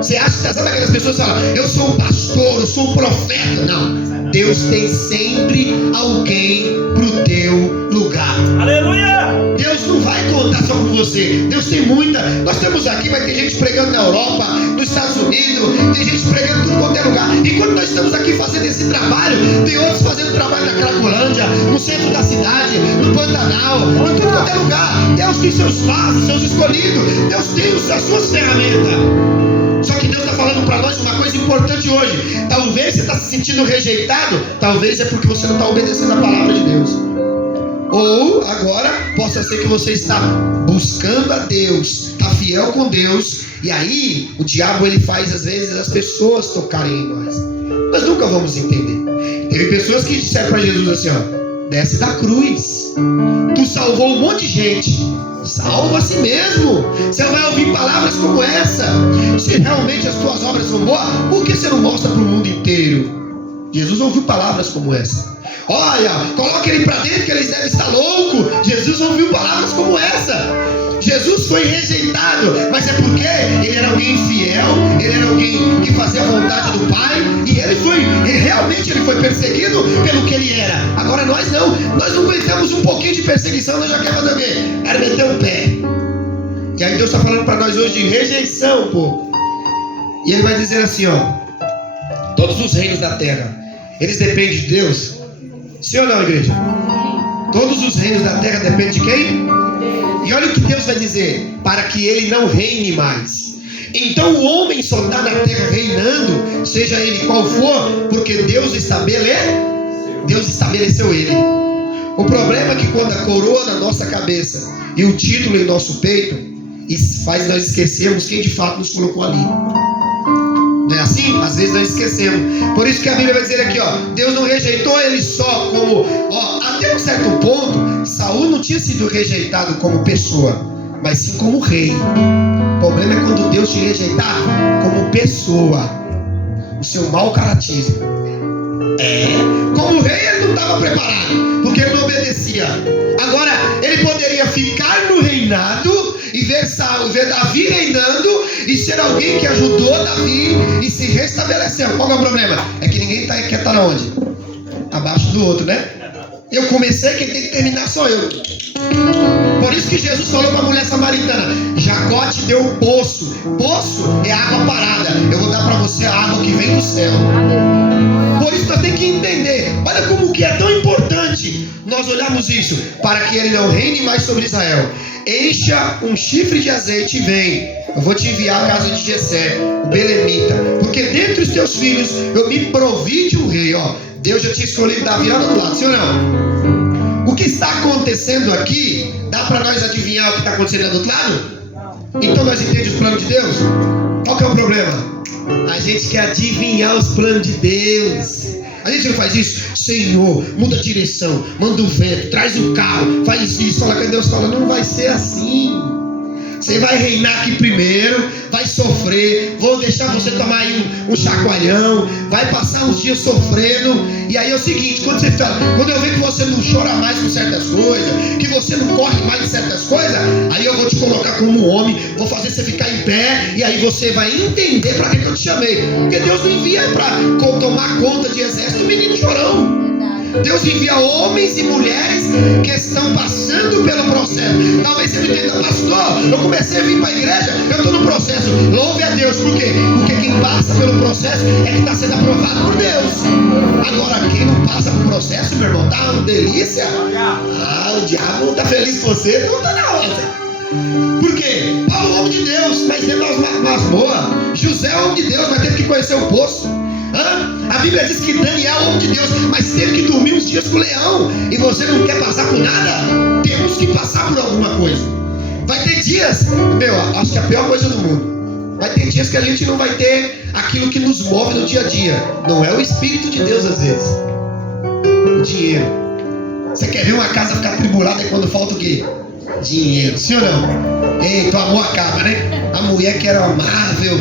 Você acha, sabe aquelas pessoas que falam: eu sou um pastor, eu sou um profeta? Não. Deus tem sempre alguém pro teu lugar. Aleluia! Deus não vai contar só com você. Deus tem muita. Nós estamos aqui, vai ter gente pregando na Europa, nos Estados Unidos, tem gente pregando em tudo quanto é lugar. E quando nós estamos aqui fazendo esse trabalho, tem outros fazendo trabalho na Cracolândia, no centro da cidade, no Pantanal, em tudo quanto é lugar. Deus tem seus vasos, seus escolhidos. Deus tem as suas ferramentas. Só que Deus está falando para nós uma coisa importante hoje. Talvez você está se sentindo rejeitado, talvez é porque você não está obedecendo a palavra de Deus. Ou agora possa ser que você está buscando a Deus, está fiel com Deus, e aí o diabo ele faz às vezes as pessoas tocarem em nós. Nós nunca vamos entender. Teve pessoas que disseram para Jesus assim: ó, desce da cruz, tu salvou um monte de gente, salva a si mesmo. Você vai ouvir palavras como essa. Se realmente as tuas obras são boas, por que você não mostra para o mundo inteiro? Jesus ouviu palavras como essa. Olha, coloca ele para dentro que eles devem estar louco. Jesus ouviu palavras como essa. Jesus foi rejeitado, mas é porque ele era alguém fiel, ele era alguém que fazia a vontade do Pai, e realmente ele foi perseguido pelo que ele era. Agora nós não aguentamos um pouquinho de perseguição, nós já queremos fazer o quê? Quero meter o pé. E aí Deus está falando para nós hoje de rejeição, pô. E ele vai dizer assim, ó: todos os reinos da terra, eles dependem de Deus? Sim ou não, igreja? Todos os reinos da terra dependem de quem? E olha o que Deus vai dizer: para que ele não reine mais. Então o homem só está na terra reinando, seja ele qual for, porque Deus estabeleceu ele. O problema é que quando a coroa na nossa cabeça e o título em nosso peito, isso faz nós esquecermos quem de fato nos colocou ali. Não é assim? Às vezes nós esquecemos. Por isso que a Bíblia vai dizer aqui, ó: Deus não rejeitou ele só como, até um certo ponto, Saul não tinha sido rejeitado como pessoa, mas sim como rei. O problema é quando Deus te rejeitar como pessoa, o seu mau caratismo. Como rei ele não estava preparado, porque ele não obedecia. Agora ele poderia ficar no reinado e ver Davi reinando e ser alguém que ajudou Davi e se restabeleceu. Qual é o problema? É que ninguém quer estar onde? Abaixo do outro, né? Eu comecei, quem tem que terminar sou eu. Por isso que Jesus falou para a mulher samaritana: Jacó te deu um poço. Poço é água parada. Eu vou dar para você a água que vem do céu. Por isso nós temos que entender. Olha como que é tão importante nós olharmos isso. Para que ele não reine mais sobre Israel, encha um chifre de azeite e vem. Eu vou te enviar a casa de Jessé, o belemita, porque dentre os teus filhos eu me provi de um rei. Deus já tinha escolhido Davi lá do outro lado, sim ou não? O que está acontecendo aqui, dá para nós adivinhar o que está acontecendo lá do outro lado? Então nós entendemos os planos de Deus? Qual que é o problema? A gente quer adivinhar os planos de Deus. A gente não faz isso. Senhor, muda a direção, manda o vento, traz o carro, faz isso. Fala que Deus fala: não vai ser assim. Você vai reinar aqui primeiro, vai sofrer, vou deixar você tomar aí um chacoalhão, vai passar uns dias sofrendo. E aí é o seguinte: quando eu ver que você não chora mais com certas coisas, que você não corre mais de certas coisas, aí eu vou te colocar como um homem, vou fazer você ficar em pé, e aí você vai entender para que eu te chamei. Porque Deus não envia para tomar conta de exército menino chorão. Deus envia homens e mulheres que estão passando pelo processo. Talvez você não entenda: pastor, eu comecei a vir para a igreja, eu estou no processo. Louve a Deus. Por quê? Porque quem passa pelo processo é que está sendo aprovado por Deus. Agora, quem não passa pelo processo, meu irmão, tá uma delícia. O diabo está feliz com você, então está na hora. Por quê? Paulo é homem de Deus, mas dentro das masmorras. José é homem de Deus, mas teve que conhecer o poço. A Bíblia diz que Daniel é homem de Deus, mas teve que dormir uns dias com o leão. E você não quer passar por nada? Temos que passar por alguma coisa. Vai ter dias, acho que é a pior coisa do mundo. Vai ter dias que a gente não vai ter aquilo que nos move no dia a dia. Não é o Espírito de Deus às vezes. O dinheiro. Você quer ver uma casa ficar tribulada quando falta o quê? Dinheiro. Sim ou não? Eita, o amor acaba, né? A mulher que era amável,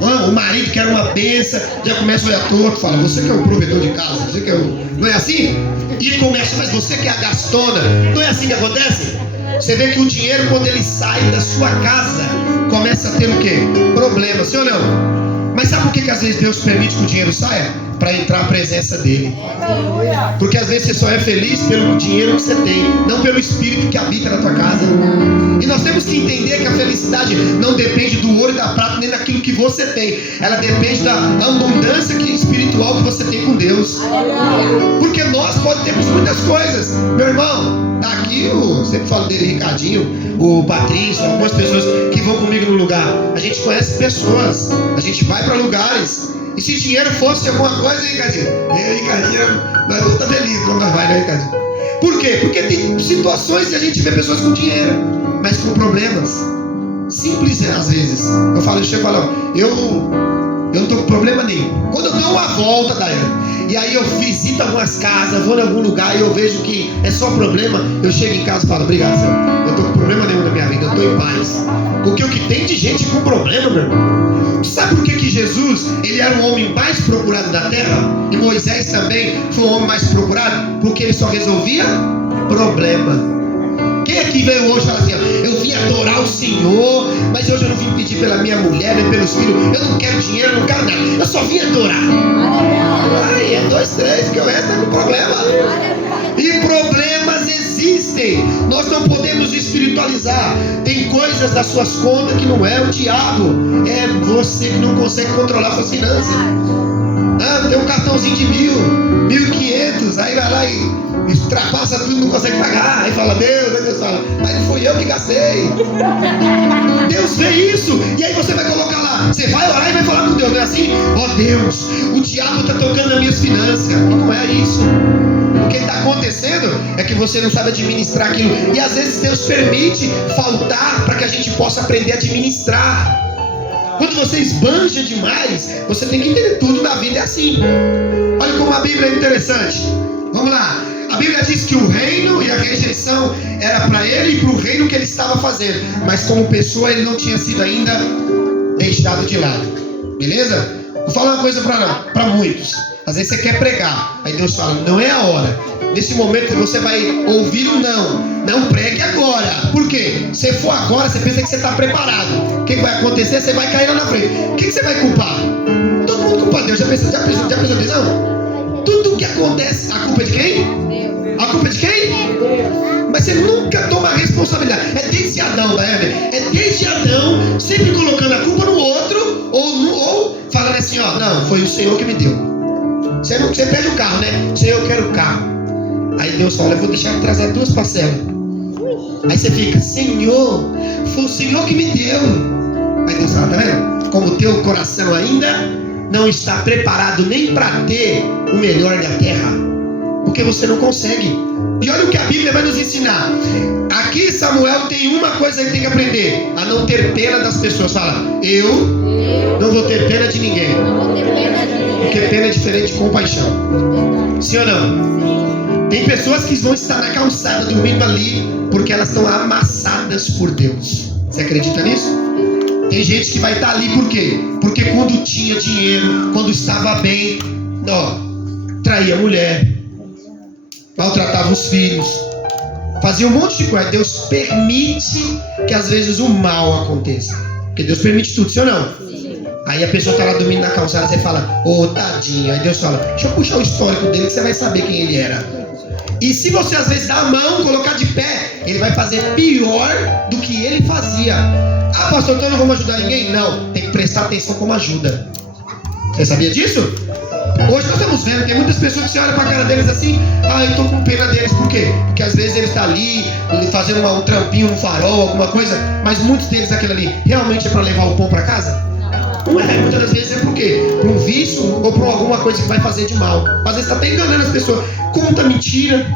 o marido que era uma bênção, já começa a olhar torto, fala, você que é o provedor de casa, você que é o... Não é assim? E começa, mas você que é a gastona. Não é assim que acontece? Você vê que o dinheiro, quando ele sai da sua casa, começa a ter o quê? Problema, sim ou não? Mas sabe por que às vezes Deus permite que o dinheiro saia? Para entrar a presença dele. Porque às vezes você só é feliz pelo dinheiro que você tem, não pelo Espírito que habita na tua casa. E nós temos que entender que a felicidade não depende do ouro e da prata, nem daquilo que você tem. Ela depende da abundância espiritual que você tem com Deus. Porque nós termos muitas coisas. Meu irmão, tá aqui, eu sempre falo dele, Ricardinho, o Patrício, algumas pessoas que vão comigo no lugar. A gente conhece pessoas, a gente vai para lugares. E se dinheiro fosse alguma coisa, Ricardinho, nós vamos estar felizes quando nós vamos, né, Ricardinho? Por quê? Porque tem situações que a gente vê pessoas com dinheiro, mas com problemas. Simples às vezes. Eu chego e falo, eu não estou com problema nenhum. Quando eu dou uma volta, Daiane, e aí eu visito algumas casas, vou em algum lugar e eu vejo que é só problema, eu chego em casa e falo, obrigado, Senhor. Eu não estou com problema nenhum na minha vida, eu estou em paz. Porque o que tem de gente com problema, meu irmão. Sabe por que Jesus, ele era o homem mais procurado da terra? E Moisés também foi o homem mais procurado? Porque ele só resolvia problema. Quem aqui veio hoje e fala assim, eu vim adorar o Senhor, mas hoje eu não vim pedir pela minha mulher, nem pelos filhos, eu não quero dinheiro, eu não quero nada, eu só vim adorar. Ai, 2, 3, porque o resto é um problema. E problemas existem. Nós não podemos espiritualizar. Tem coisas das suas contas que não é o diabo, é você que não consegue controlar suas finanças. Tem um cartãozinho de 1.000, 1.500, aí vai lá e ultrapassa tudo, não consegue pagar. Aí fala, Deus fala, mas não fui eu que gastei. Deus vê isso, e aí você vai colocar lá, você vai orar e vai falar com Deus, não é assim? Deus, o diabo está tocando nas minhas finanças. E não é isso. O que está acontecendo é que você não sabe administrar aquilo. E às vezes Deus permite faltar para que a gente possa aprender a administrar. Quando você esbanja demais, você tem que entender tudo na vida é assim. Olha como a Bíblia é interessante. Vamos lá. A Bíblia diz que o reino e a rejeição era para ele e para o reino que ele estava fazendo. Mas como pessoa ele não tinha sido ainda deixado de lado. Beleza? Vou falar uma coisa para muitos. Às vezes você quer pregar, aí Deus fala, não é a hora. Nesse momento você vai ouvir um não. Não pregue agora. Por quê? Se for agora, você pensa que você está preparado. O que vai acontecer? Você vai cair lá na frente. O que você vai culpar? Todo mundo culpa Deus. Já pensou atenção? Tudo que acontece, a culpa é de quem? A culpa é de quem? Mas você nunca toma a responsabilidade. É desde Adão, Daiane. É desde Adão, sempre colocando a culpa no outro, ou falando assim, não, foi o Senhor que me deu. Você pede o carro, né? Senhor, eu quero o carro. Aí Deus fala, eu vou deixar de trazer 2 parcelas. Aí você fica, Senhor, foi o Senhor que me deu. Aí Deus fala, tá vendo? Como o teu coração ainda não está preparado nem para ter o melhor da terra. Porque você não consegue. E olha o que a Bíblia vai nos ensinar. Aqui Samuel tem uma coisa que ele tem que aprender: a não ter pena das pessoas. Fala, eu não vou ter pena de ninguém. Porque pena é diferente de compaixão. Sim ou não? Tem pessoas que vão estar na calçada dormindo ali porque elas estão amassadas por Deus. Você acredita nisso? Tem gente que vai estar ali por quê? Porque quando tinha dinheiro, quando estava bem, traía a mulher, maltratava os filhos, fazia um monte de coisa. Deus permite que às vezes o mal aconteça. Porque Deus permite tudo, sim ou não? Sim. Aí a pessoa está lá dormindo na calçada, você fala, tadinho. Aí Deus fala, deixa eu puxar o histórico dele que você vai saber quem ele era. E se você às vezes dar a mão, colocar de pé, ele vai fazer pior do que ele fazia. Pastor, então eu não vou ajudar ninguém? Não, tem que prestar atenção como ajuda. Você sabia disso? Hoje nós estamos vendo, tem muitas pessoas que você olha para a cara deles assim, eu estou com pena deles. Por quê? Porque às vezes eles estão ali, fazendo um trampinho no farol, alguma coisa, mas muitos deles aquilo ali, realmente é para levar o pão para casa? Não é, muitas das vezes é por quê? Por um vício ou por alguma coisa que vai fazer de mal. Às vezes está até enganando as pessoas. Conta mentira.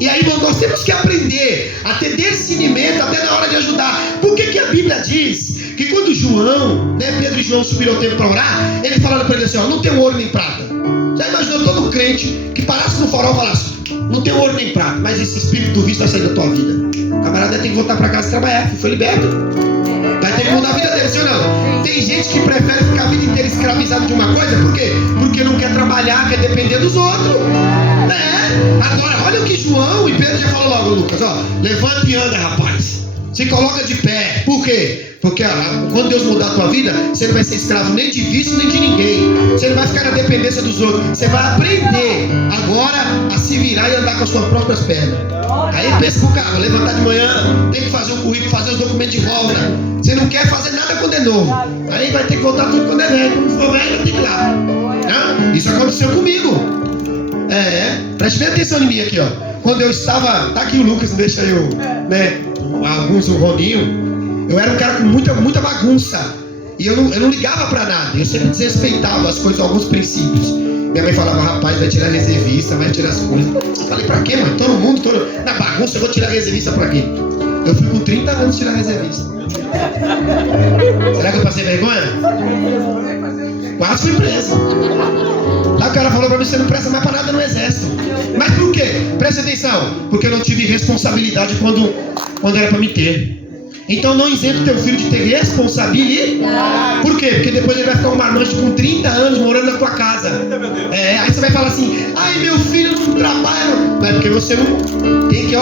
E aí nós temos que aprender a ter discernimento até na hora de ajudar. Por que a Bíblia diz que quando João, Pedro e João subiram ao templo para orar, ele falaram para ele assim, ó, não tem ouro nem prata. Já imaginou todo crente que parasse no farol e falasse, não tem ouro nem prata, mas esse espírito do vício vai sair da tua vida. O camarada tem que voltar para casa e trabalhar, foi liberto. Vai ter que mudar a vida dele, sim ou não? Tem gente que prefere ficar a vida inteira escravizado de uma coisa, por quê? Porque não quer trabalhar, quer depender dos outros. Agora, olha o que João e Pedro já falou logo, Lucas, ó, levanta e anda, rapaz. Se coloca de pé. Por quê? Porque quando Deus mudar a tua vida, você não vai ser escravo nem de vício, nem de ninguém. Você não vai ficar na dependência dos outros. Você vai aprender agora a se virar e andar com as suas próprias pernas. Aí pensa pro cara, levantar de manhã, tem que fazer um currículo, fazer os documentos de volta. Você não quer fazer nada quando é novo. Aí vai ter que voltar tudo quando é velho. Quando for velho, vai ter que ir lá. Isso aconteceu comigo. Preste bem atenção em mim aqui, ó. Quando eu estava, tá aqui o Lucas, deixa eu, alguns, o Roninho. Eu era um cara com muita bagunça. E eu não ligava pra nada. Eu sempre desrespeitava as coisas, alguns princípios. Minha mãe falava, rapaz, vai tirar reservista, vai tirar as coisas. Eu falei, pra quê, mãe? Todo mundo, na bagunça, eu vou tirar reservista pra quê? Eu fui com 30 anos tirar reservista. Será que eu passei vergonha? Quase fui preso. Lá o cara falou pra mim, você não presta mais pra nada no exército. Mas por quê? Presta atenção. Porque eu não tive responsabilidade quando era pra me ter. Então não isenta o teu filho de ter responsabilidade. Por quê? Porque depois ele vai ficar um marmanjo com 30 anos morando na tua casa. Aí você vai falar assim, ai, meu filho não trabalha. Mas porque você não tem que,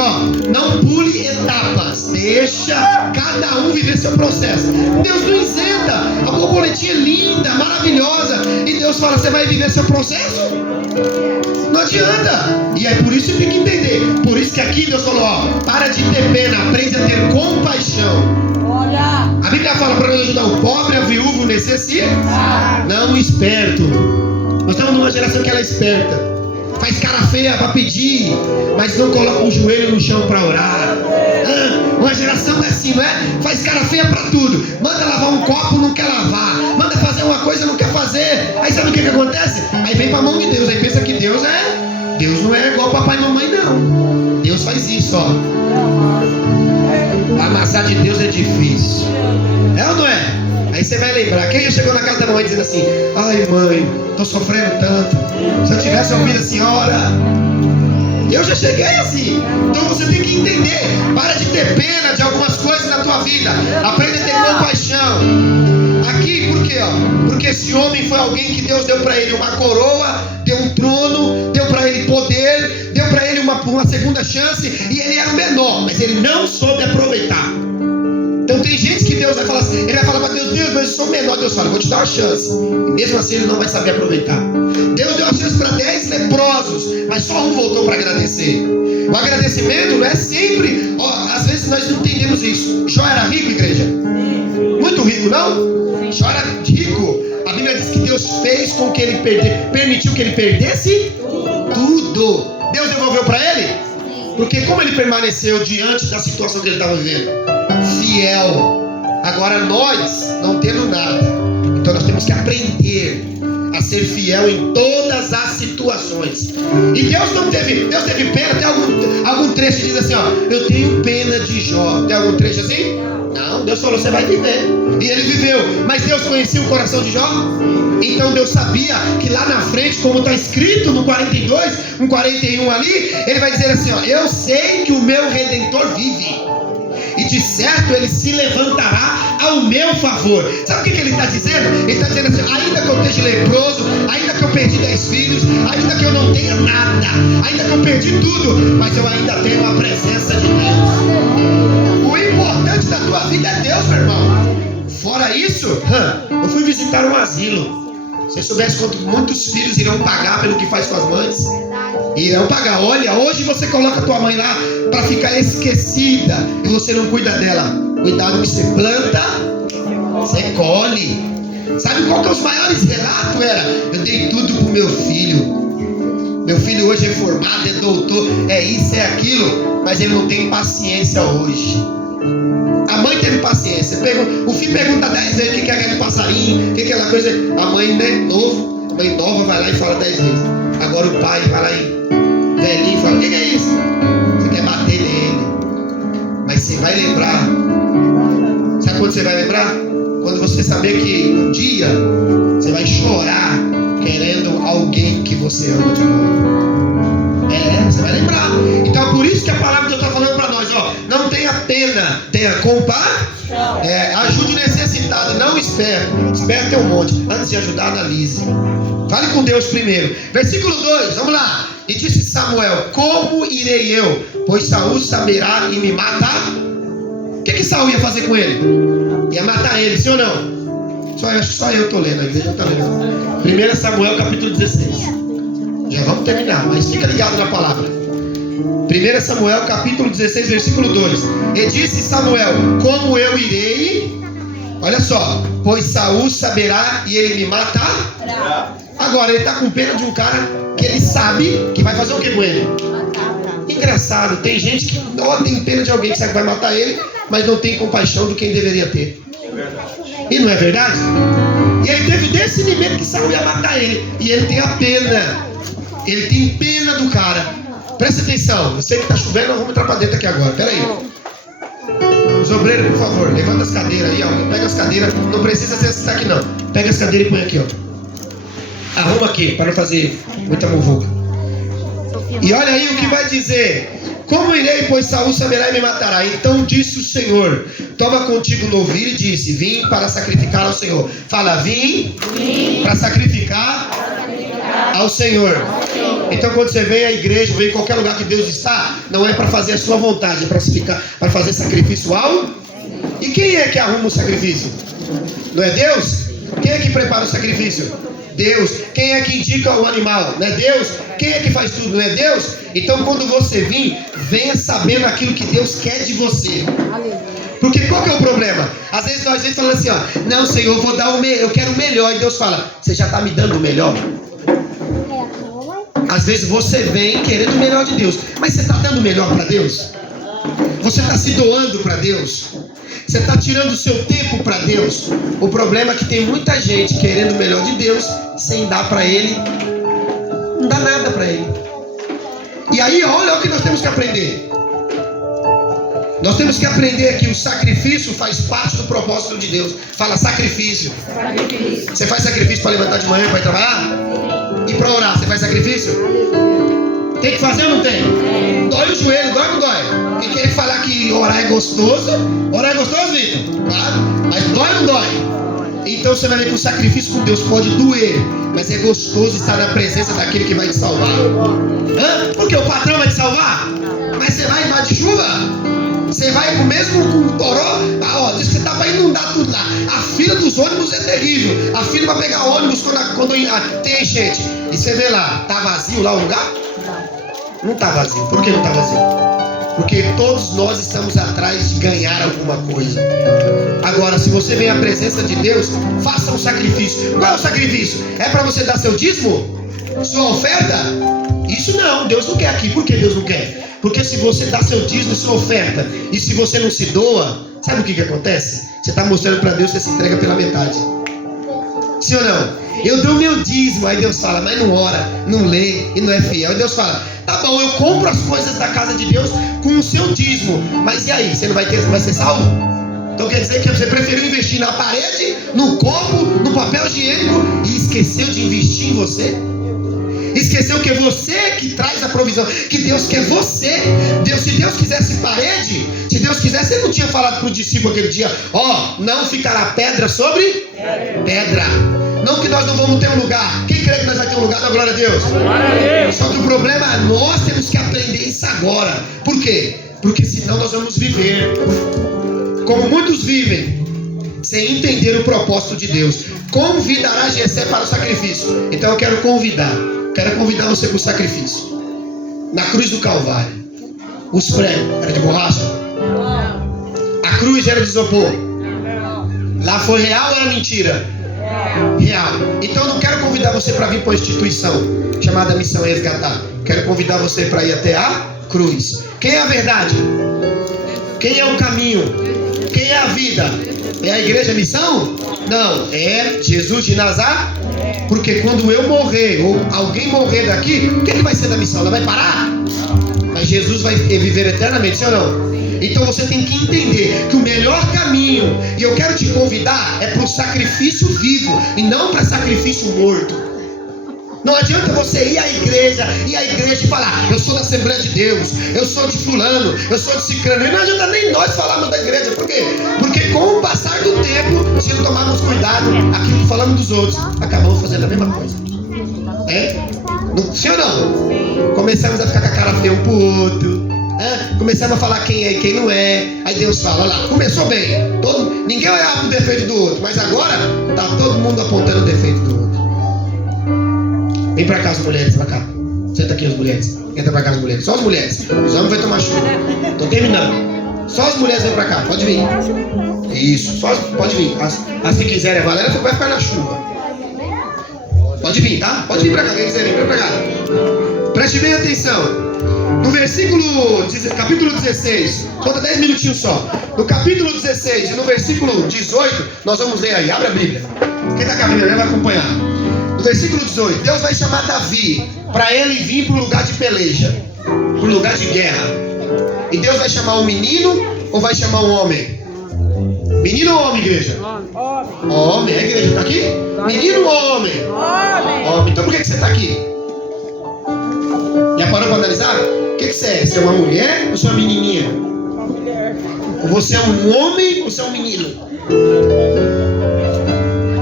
não pule etapas. Deixa cada um viver seu processo. Deus não isenta. A borboletinha é linda, maravilhosa. E Deus fala, você vai viver seu processo? Não adianta. E é por isso que tem que entender. Por isso que aqui Deus falou, para de ter pena, aprende a ter compaixão. A Bíblia fala para nós ajudar o pobre, a viúva, o necessitado. Não o esperto. Nós estamos numa geração que ela é esperta. Faz cara feia para pedir, mas não coloca o joelho no chão para orar. Uma geração assim, não é? Faz cara feia para tudo. Manda lavar um copo, não quer lavar. Manda fazer uma coisa, não quer fazer. Aí sabe o que acontece? Aí vem para a mão de Deus. Aí pensa que Deus não é igual papai e mamãe, não. Deus faz isso, ó. Amassar de Deus é difícil. É ou não é? Aí você vai lembrar. Quem já chegou na casa da mamãe dizendo assim, ai mãe, tô sofrendo tanto. Se eu tivesse ouvido a senhora. Eu já cheguei assim. Então você tem que entender. Para de ter pena de algumas coisas na tua vida. Aprende a ter compaixão. Aqui, por quê? Porque esse homem foi alguém que Deus deu para ele uma coroa, deu um trono, deu para ele poder, deu para ele uma segunda chance. E ele era o menor, mas ele não soube aproveitar. Então tem gente que Deus vai falar assim, ele vai falar para Deus, mas eu sou menor. Deus fala, vou te dar uma chance. E mesmo assim ele não vai saber aproveitar. Deus deu a chance para 10 leprosos, mas só um voltou para agradecer. O agradecimento não é sempre, às vezes nós não entendemos isso. Jó era rico, igreja? Muito rico, não? Jó era rico. A Bíblia diz que Deus fez com que ele permitiu que ele perdesse tudo. Deus devolveu para ele? Porque como ele permaneceu diante da situação que ele estava vivendo? Fiel. Agora nós não temos nada. Então nós temos que aprender a ser fiel em todas as situações. E Deus teve pena. Tem algum trecho que diz assim, eu tenho pena de Jó. Tem algum trecho assim? Não, Deus falou, você vai viver. E ele viveu. Mas Deus conhecia o coração de Jó? Então Deus sabia que lá na frente, como está escrito no 42, no 41 ali, ele vai dizer assim, eu sei que o meu Redentor vive. E de certo ele se levantará ao meu favor. Sabe o que ele está dizendo? Ele está dizendo assim, ainda que eu esteja leproso, ainda que eu perdi 10 filhos, ainda que eu não tenha nada, ainda que eu perdi tudo, mas eu ainda tenho a presença de Deus. O importante da tua vida é Deus, meu irmão. Fora isso, eu fui visitar um asilo. Se eu soubesse quanto muitos filhos irão pagar pelo que faz com as mães, irão pagar. Olha, hoje você coloca a tua mãe lá para ficar esquecida e você não cuida dela. Cuidado que você planta, você colhe. Sabe qual que é os maiores relatos? Eu dei tudo pro meu filho. Meu filho hoje é formado, é doutor, é isso, é aquilo, mas ele não tem paciência hoje. A mãe teve paciência. O filho pergunta 10 vezes o que é aquele passarinho, o que é aquela coisa. A mãe, né, a mãe nova vai lá e fala 10 vezes. Agora o pai vai lá e velhinho fala: o que é isso? Você quer bater nele. Mas você vai lembrar. Sabe quando você vai lembrar? Quando você saber que um dia você vai chorar querendo alguém que você ama de novo. Você vai lembrar. Então é por isso que a palavra de Deus está falando para nós, ó, não tenha pena, tenha compaixão. Ajude o necessitado, não esperto. Esperto é um monte. Antes de ajudar, analise. Fale com Deus primeiro. Versículo 2, vamos lá. E disse Samuel: como irei eu? Pois Saul saberá e me matar. O que Saul ia fazer com ele? Ia matar ele, sim ou não? Só eu estou lendo, a igreja não está lendo. 1 Samuel capítulo 16. Já vamos terminar, mas fica ligado na palavra. 1 Samuel capítulo 16, versículo 2. E disse Samuel: como eu irei? Olha só. Pois Saul saberá e ele me matar. Agora ele está com pena de um cara que ele sabe que vai fazer o que com ele? Engraçado, tem gente que tem pena de alguém que sabe que vai matar ele, mas não tem compaixão de quem deveria ter. E não é verdade? E aí teve o discernimento que Saul ia matar ele. E ele tem a pena. Ele tem pena do cara. Presta atenção. Eu sei que está chovendo, nós vamos entrar para dentro aqui agora. Pera aí. Os obreiros, por favor, levanta as cadeiras aí, ó. Pega as cadeiras. Não precisa se assentar aqui não. Pega as cadeiras e põe aqui, ó. Arruma aqui, para não fazer muita muvuca. E olha aí o que vai dizer: como irei, pois Saul saberá e me matará. Então disse o Senhor: toma contigo um novilho. E disse: vim para sacrificar ao Senhor. Fala: vim para sacrificar ao Senhor. Então quando você vem à igreja, vem em qualquer lugar que Deus está, não é para fazer a sua vontade, é para fazer sacrifício ao. E quem é que arruma o sacrifício? Não é Deus? Quem é que prepara o sacrifício? Deus. Quem é que indica o animal? Não é Deus? Quem é que faz tudo? Não é Deus? Então quando você vir, venha sabendo aquilo que Deus quer de você. Porque qual que é o problema? Às vezes nós falamos assim, ó: não, Senhor, eu quero o melhor. E Deus fala: você já está me dando o melhor? Às vezes você vem querendo o melhor de Deus, mas você está dando o melhor para Deus? Você está se doando para Deus? Você está tirando o seu tempo para Deus? O problema é que tem muita gente querendo o melhor de Deus, sem dar para Ele, não dá nada para Ele. E aí olha o que nós temos que aprender. Nós temos que aprender que o sacrifício faz parte do propósito de Deus. Fala: sacrifício. Você faz sacrifício para levantar de manhã para ir trabalhar? E para orar, você faz sacrifício? Tem que fazer ou não tem? Dói o joelho, dói ou não dói? Quem quer falar que orar é gostoso? Orar é gostoso, Vitor? Claro. Mas dói ou não dói? Então você vai ver que o sacrifício com Deus pode doer, mas é gostoso estar na presença daquele que vai te salvar. Porque o patrão vai te salvar? Mas você vai embaixo de chuva? Você vai mesmo com o toró? Diz que você está para inundar tudo lá. A fila dos ônibus é terrível. A fila para pegar ônibus quando tem enchente. E você vê lá, está vazio lá o lugar? Não está vazio. Por que não está vazio? Porque todos nós estamos atrás de ganhar alguma coisa. Agora, se você vem à presença de Deus, faça um sacrifício. Qual é o sacrifício? É para você dar seu dízimo? Sua oferta? Isso não, Deus não quer aqui. Por que Deus não quer? Porque se você dá seu dízimo e sua oferta, e se você não se doa, sabe o que acontece? Você está mostrando para Deus que você se entrega pela metade. Sim ou não? Eu dou meu dízimo, aí Deus fala: mas não ora, não lê e não é fiel. Aí Deus fala: tá bom, eu compro as coisas da casa de Deus com o seu dízimo, mas e aí? Você não vai ser salvo? Então quer dizer que você preferiu investir na parede, no copo, no papel higiênico e esqueceu de investir em você? Esqueceu que é você que traz a provisão, que Deus quer você. Se Deus quisesse parede, se Deus quisesse, Ele não tinha falado para o discípulo aquele dia: não ficará pedra sobre pedra. Não que nós não vamos ter um lugar. Quem crê que nós vamos ter um lugar? Da glória a Deus. Glória a Deus. Só que o problema é nós temos que aprender isso agora. Por quê? Porque senão nós vamos viver como muitos vivem, sem entender o propósito de Deus. Convidará Jessé para o sacrifício. Então eu quero convidar você para o sacrifício. Na cruz do Calvário, os pregos eram de borracha? A cruz era de isopor? Lá foi real ou era mentira? Real. Então eu não quero convidar você para vir para uma instituição chamada Missão Resgatar. Quero convidar você para ir até a cruz. Quem é a verdade? Quem é o caminho? Quem é a vida? É a igreja missão? Não, é Jesus de Nazaré. Porque quando eu morrer, ou alguém morrer daqui, o que vai ser da missão? Ela vai parar? Mas Jesus vai viver eternamente, sim ou não? Então você tem que entender que o melhor caminho, e eu quero te convidar, é para o sacrifício vivo e não para sacrifício morto. Não adianta você ir à igreja e falar: eu sou da Assembleia de Deus, eu sou de fulano, eu sou de ciclano. E não adianta nem nós falarmos da igreja. Por quê? Porque com o passar do tempo, se não tomarmos cuidado, aquilo que falamos dos outros, acabamos fazendo a mesma coisa. Sim ou não? Começamos a ficar com a cara feia um pro outro. Começamos a falar quem é e quem não é. Aí Deus fala: olha lá, começou bem. Ninguém olhava pro defeito do outro, mas agora tá todo mundo apontando o defeito do outro. Vem pra cá as mulheres, pra cá. Senta aqui as mulheres. Entra pra cá as mulheres. Só as mulheres. Os homens vão tomar chuva. Tô terminando. Só as mulheres vêm pra cá. Pode vir. Isso. Pode vir. As que quiserem, a Valéria vai ficar na chuva. Pode vir, tá? Pode vir pra cá. Quem quiser vir, vem pra cá. Preste bem atenção. No capítulo 16, conta 10 minutinhos só. No capítulo 16 e no versículo 18, nós vamos ler aí. Abre a Bíblia. Quem tá com a Bíblia vai acompanhar. No versículo 18, Deus vai chamar Davi para ele vir para o lugar de peleja, para o lugar de guerra. E Deus vai chamar um menino ou vai chamar um homem? Menino ou homem, igreja? Homem. Homem, a igreja está aqui? Menino ou homem? Homem. Então por que você está aqui? Já parou para analisar? O que você é? Você é uma mulher ou você é uma menininha? Uma mulher. Ou você é um homem ou você é um menino?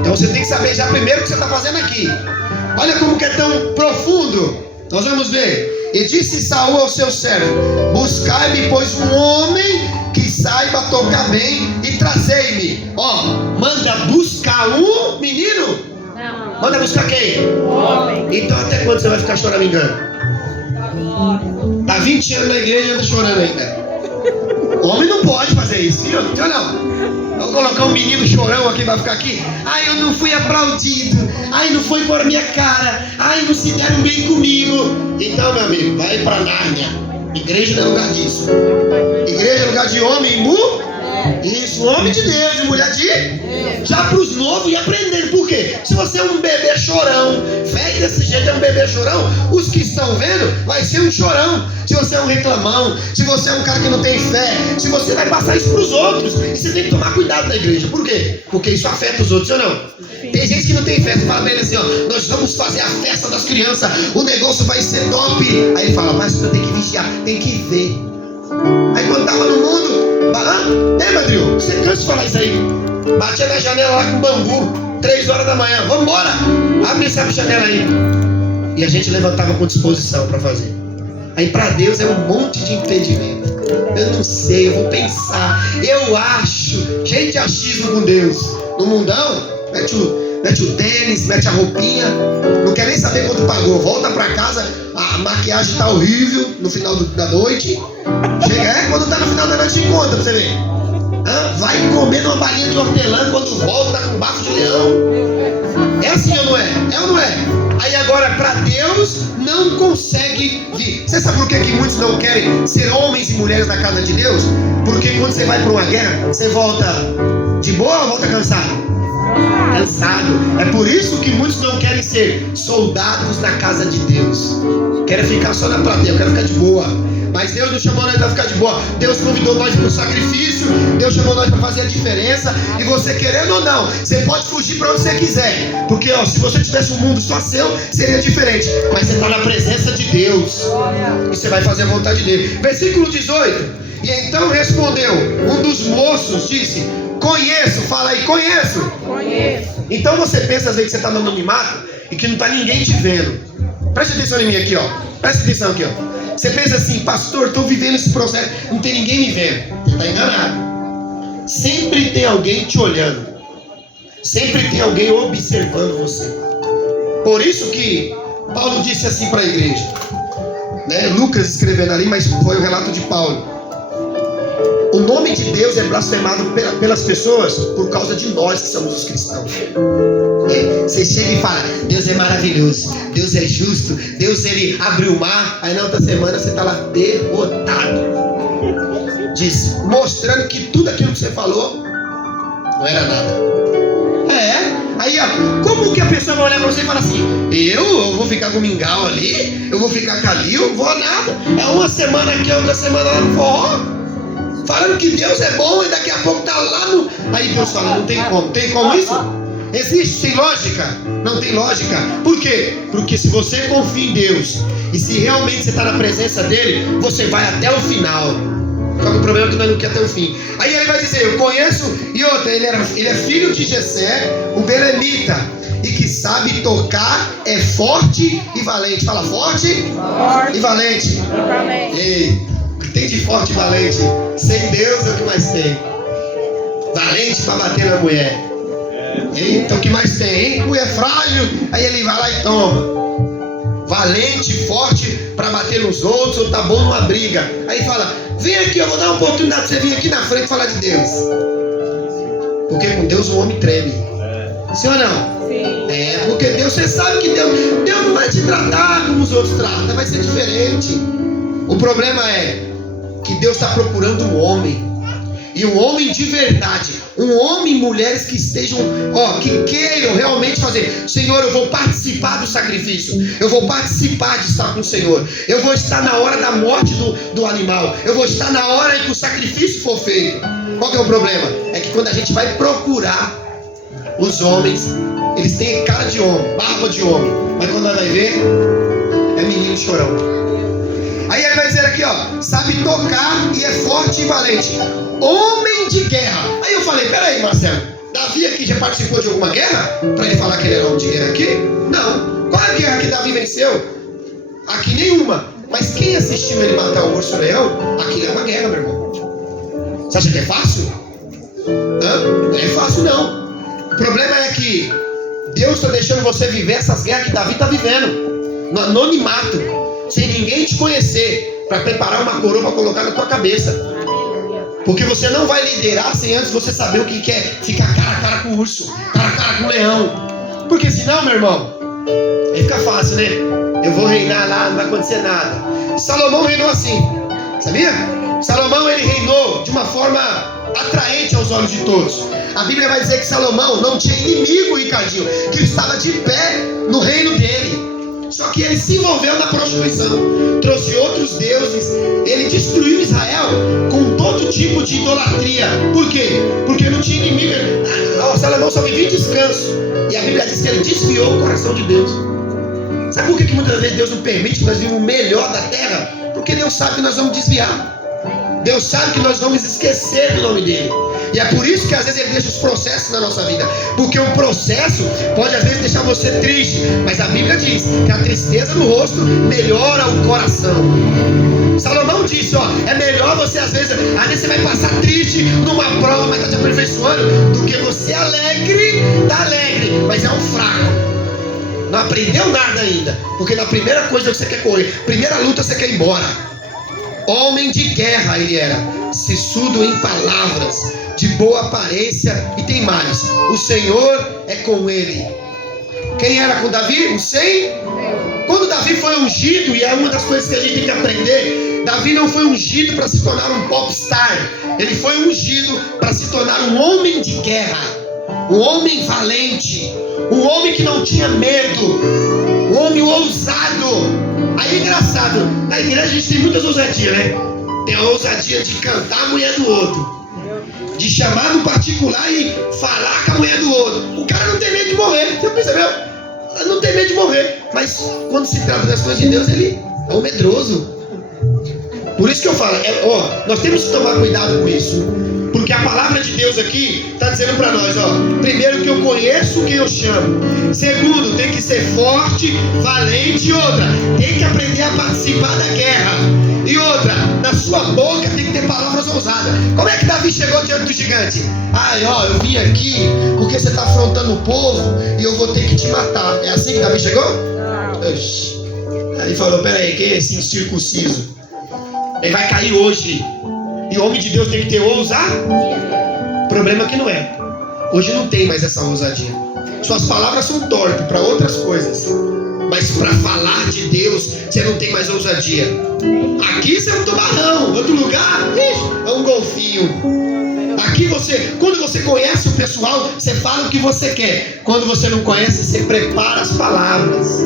Então você tem que saber já primeiro o que você está fazendo aqui. Olha como que é tão profundo. Nós vamos ver. E disse Saul ao seu servo: buscai-me, pois, um homem que saiba tocar bem, e trazei-me. Manda buscar um menino? Não. Manda buscar quem? Homem. Então até quando você vai ficar choramingando? Tá 20 anos na igreja e anda chorando ainda. Homem não pode fazer isso, filho. Não. Vou colocar um menino chorão aqui, vai ficar aqui. Ai, eu não fui aplaudido. Ai, não foi por minha cara. Ai, não se deram bem comigo. Então, meu amigo, vai pra Nárnia. Igreja não é lugar disso. Igreja é lugar de homem e mulher. Isso, homem de Deus e mulher de... Já pros novos e aprendendo. Por quê? Se você é um bebê chorão, velho desse jeito, é um bebê chorão, os que estão vendo vai ser um chorão. Se você é um reclamão, se você é um cara que não tem fé, se você vai passar isso pros outros. E você tem que tomar cuidado na igreja. Por quê? Porque isso afeta os outros, ou não? Tem gente que não tem fé. Você fala pra ele assim: nós vamos fazer a festa das crianças, o negócio vai ser top. Aí ele fala: mas eu tenho que vigiar, tem que ver. Aí quando tava no mundo, Madrio, você cansa de falar isso aí. Batia na janela lá com bambu, 3 horas da manhã, vamos embora, abre essa janela aí. E a gente levantava com disposição para fazer. Aí para Deus é um monte de impedimento. Eu não sei, eu vou pensar, eu acho, cheio de achismo com Deus. No mundão, mete o tênis, mete a roupinha, não quer nem saber quanto pagou, volta pra casa, a maquiagem tá horrível no final da noite. Chega, quando tá no final da noite encontra pra você ver. Vai comendo uma balinha de hortelã, quando volta com bafo de leão. É assim ou não é? É ou não é? Aí agora pra Deus não consegue vir. Você sabe por que muitos não querem ser homens e mulheres na casa de Deus? Porque quando você vai pra uma guerra, você volta de boa ou volta cansado? Cansado. É por isso que muitos não querem ser soldados na casa de Deus. Querem ficar só na plateia, querem ficar de boa. Mas Deus não chamou nós para ficar de boa. Deus convidou nós para o sacrifício. Deus chamou nós para fazer a diferença. E você querendo ou não, você pode fugir para onde você quiser. Porque se você tivesse um mundo só seu, seria diferente. Mas você está na presença de Deus. E você vai fazer a vontade dele. Versículo 18. E então respondeu um dos moços, disse: conheço. Fala aí, conheço. Conheço. Então você pensa às vezes que você está no anonimato e que não está ninguém te vendo. Preste atenção em mim aqui, Preste atenção aqui, Você pensa assim: pastor, estou vivendo esse processo, não tem ninguém me vendo. Você está enganado. Sempre tem alguém te olhando. Sempre tem alguém observando você. Por isso que Paulo disse assim para a igreja, Lucas escrevendo ali, mas foi o relato de Paulo. O nome de Deus é blasfemado pelas pessoas por causa de nós que somos os cristãos. Você chega e fala: Deus é maravilhoso, Deus é justo, Deus ele abriu o mar. Aí na outra semana você está lá derrotado. Disse, mostrando que tudo aquilo que você falou não era nada. Aí ó, como que a pessoa vai olhar pra você e falar assim, eu vou ficar com o mingau ali, eu vou ficar com ali, eu vou nada. É uma semana aqui, outra semana lá no forró, falando que Deus é bom e daqui a pouco tá lá no... Aí Deus fala, não tem como. Tem como isso? Existe? Tem lógica? Não tem lógica. Por quê? Porque se você confia em Deus e se realmente você está na presença dele, você vai até o final. Só que o problema é que nós não queremos até o fim. Aí ele vai dizer, eu conheço, e outra, ele é filho de Jessé, o belemita, e que sabe tocar, é forte e valente. Fala, forte. E valente. Ei, tem de forte e valente. Sem Deus é o que mais tem. Valente para bater na mulher. Eita, o que mais tem, hein? Mulher frágil, aí ele vai lá e toma. Valente, forte para bater nos outros, ou tá bom numa briga. Aí fala, vem aqui, eu vou dar uma oportunidade de você vir aqui na frente e falar de Deus. Porque com Deus o homem treme. Sim ou não? Sim. Porque Deus, você sabe que Deus não vai te tratar como os outros tratam, vai ser diferente. O problema é que Deus está procurando um homem. E um homem de verdade, um homem e mulheres que estejam, que queiram realmente fazer, Senhor, eu vou participar do sacrifício, eu vou participar de estar com o Senhor, eu vou estar na hora da morte do animal, eu vou estar na hora em que o sacrifício for feito. Qual que é o problema? É que quando a gente vai procurar os homens, eles têm cara de homem, barba de homem, mas quando ela vai ver, é menino chorão. Aí ele vai dizer aqui, sabe tocar e é forte e valente, homem de guerra. Aí eu falei, peraí, Marcelo, Davi aqui já participou de alguma guerra? Pra ele falar que ele era homem de guerra aqui? Não. Qual é a guerra que Davi venceu? Aqui nenhuma. Mas quem assistiu ele matar o urso-leão, aquilo é uma guerra, meu irmão. Você acha que é fácil? Não é fácil não. O problema é que Deus está deixando você viver essas guerras que Davi está vivendo, no anonimato, sem ninguém te conhecer, para preparar uma coroa para colocar na tua cabeça. Porque você não vai liderar sem antes você saber o que é ficar cara a cara com o urso, cara a cara com o leão. Porque senão, meu irmão, aí fica fácil, né? Eu vou reinar lá, não vai acontecer nada. Salomão reinou assim, sabia? Salomão, ele reinou de uma forma atraente aos olhos de todos. A Bíblia vai dizer que Salomão não tinha inimigo, Ricardinho, que ele estava de pé no reino dele. Só que ele se envolveu na prostituição, trouxe outros deuses, ele destruiu Israel com todo tipo de idolatria. Por quê? Porque não tinha inimigo. Salomão só vivia em descanso. E a Bíblia diz que ele desviou o coração de Deus. Sabe por que muitas vezes Deus não permite que nós vivamos o melhor da terra? Porque Deus sabe que nós vamos desviar. Deus sabe que nós vamos esquecer do nome dele. E é por isso que às vezes ele deixa os processos na nossa vida. Porque o processo pode às vezes deixar você triste, mas a Bíblia diz que a tristeza no rosto melhora o coração. Salomão disse, é melhor você às vezes você vai passar triste numa prova, mas está te aperfeiçoando, do que você alegre, tá alegre, mas é um fraco. Não aprendeu nada ainda. Porque na primeira coisa que você quer correr, primeira luta você quer ir embora. Homem de guerra ele era, sisudo em palavras, de boa aparência, e tem mais, o Senhor é com ele. Quem era com Davi? O 100? Quando Davi foi ungido, e é uma das coisas que a gente tem que aprender, Davi não foi ungido para se tornar um popstar, ele foi ungido para se tornar um homem de guerra, um homem valente, um homem que não tinha medo, um homem ousado. Aí é engraçado, na igreja a gente tem muitas ousadias, né? Tem a ousadia de cantar a mulher do outro, de chamar no particular e falar com a mulher do outro. O cara não tem medo de morrer, você percebeu? Não tem medo de morrer, mas quando se trata das coisas de Deus, ele é um medroso. Por isso que eu falo, nós temos que tomar cuidado com isso. Porque a palavra de Deus aqui está dizendo para nós, primeiro que eu conheço quem eu chamo. Segundo, tem que ser forte, valente. E outra, tem que aprender a participar da guerra. E outra, na sua boca tem que ter palavras ousadas. Como é que Davi chegou diante do gigante? Eu vim aqui porque você está afrontando o povo e eu vou ter que te matar. É assim que Davi chegou? Não. Aí falou, peraí, quem é esse incircunciso? Ele vai cair hoje. E o homem de Deus tem que ter ousadia. O problema é que não é. Hoje não tem mais essa ousadia. Suas palavras são torpes para outras coisas, mas para falar de Deus, você não tem mais ousadia. Aqui você é um tubarão, outro lugar, é um golfinho. Aqui quando você conhece o pessoal, você fala o que você quer. Quando você não conhece, você prepara as palavras.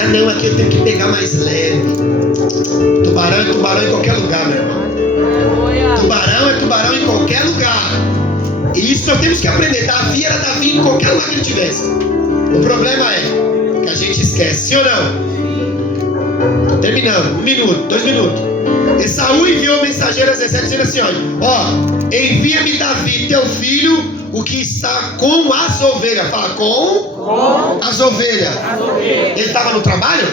Ah não, aqui eu tenho que pegar mais leve. Tubarão é tubarão em qualquer lugar, meu irmão. Tubarão é tubarão em qualquer lugar. E isso nós temos que aprender. Davi era Davi em qualquer lugar que ele tivesse. O problema é que a gente esquece, sim ou não? Terminando, 1 minuto, 2 minutos. Esaú enviou mensageiro a Zezé dizendo assim: ó, envia-me Davi, teu filho, o que está com as ovelhas. Fala, com as ovelhas. Ele estava no trabalho?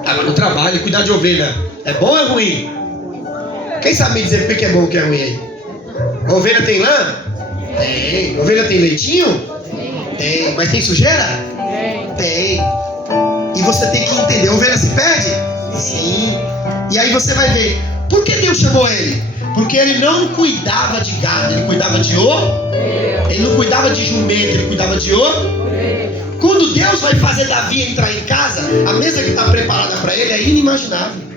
Estava no trabalho, cuidar de ovelha. É bom ou é ruim? Quem sabe me dizer por que é bom e o que é ruim aí? A ovelha tem lã? Tem. A ovelha tem leitinho? Tem. Mas tem sujeira? Tem. E você tem que entender, a ovelha se perde? Sim. E aí você vai ver, por que Deus chamou ele? Porque ele não cuidava de gado, ele cuidava de ovelha. Ele não cuidava de jumento, ele cuidava de ovelha. Quando Deus vai fazer Davi entrar em casa, a mesa que está preparada para ele é inimaginável.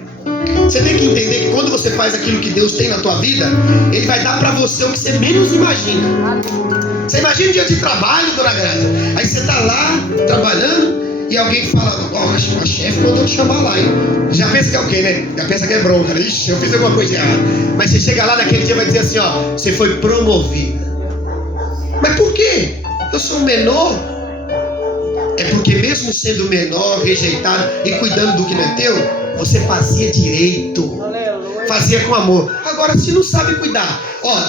Você tem que entender que quando você faz aquilo que Deus tem na tua vida, Ele vai dar para você o que você menos imagina. Você imagina um dia de trabalho, dona Graça. Aí você está lá, trabalhando, e alguém fala, a chefe mandou te chamar lá, hein? Já pensa que é o quê, né? Já pensa que é bronca, né? Ixi, eu fiz alguma coisa errada. Mas você chega lá naquele dia e vai dizer assim, você foi promovida. Mas por quê? Eu sou menor. É porque mesmo sendo menor, rejeitado e cuidando do que não é teu, você fazia direito, fazia com amor. Agora, se não sabe cuidar,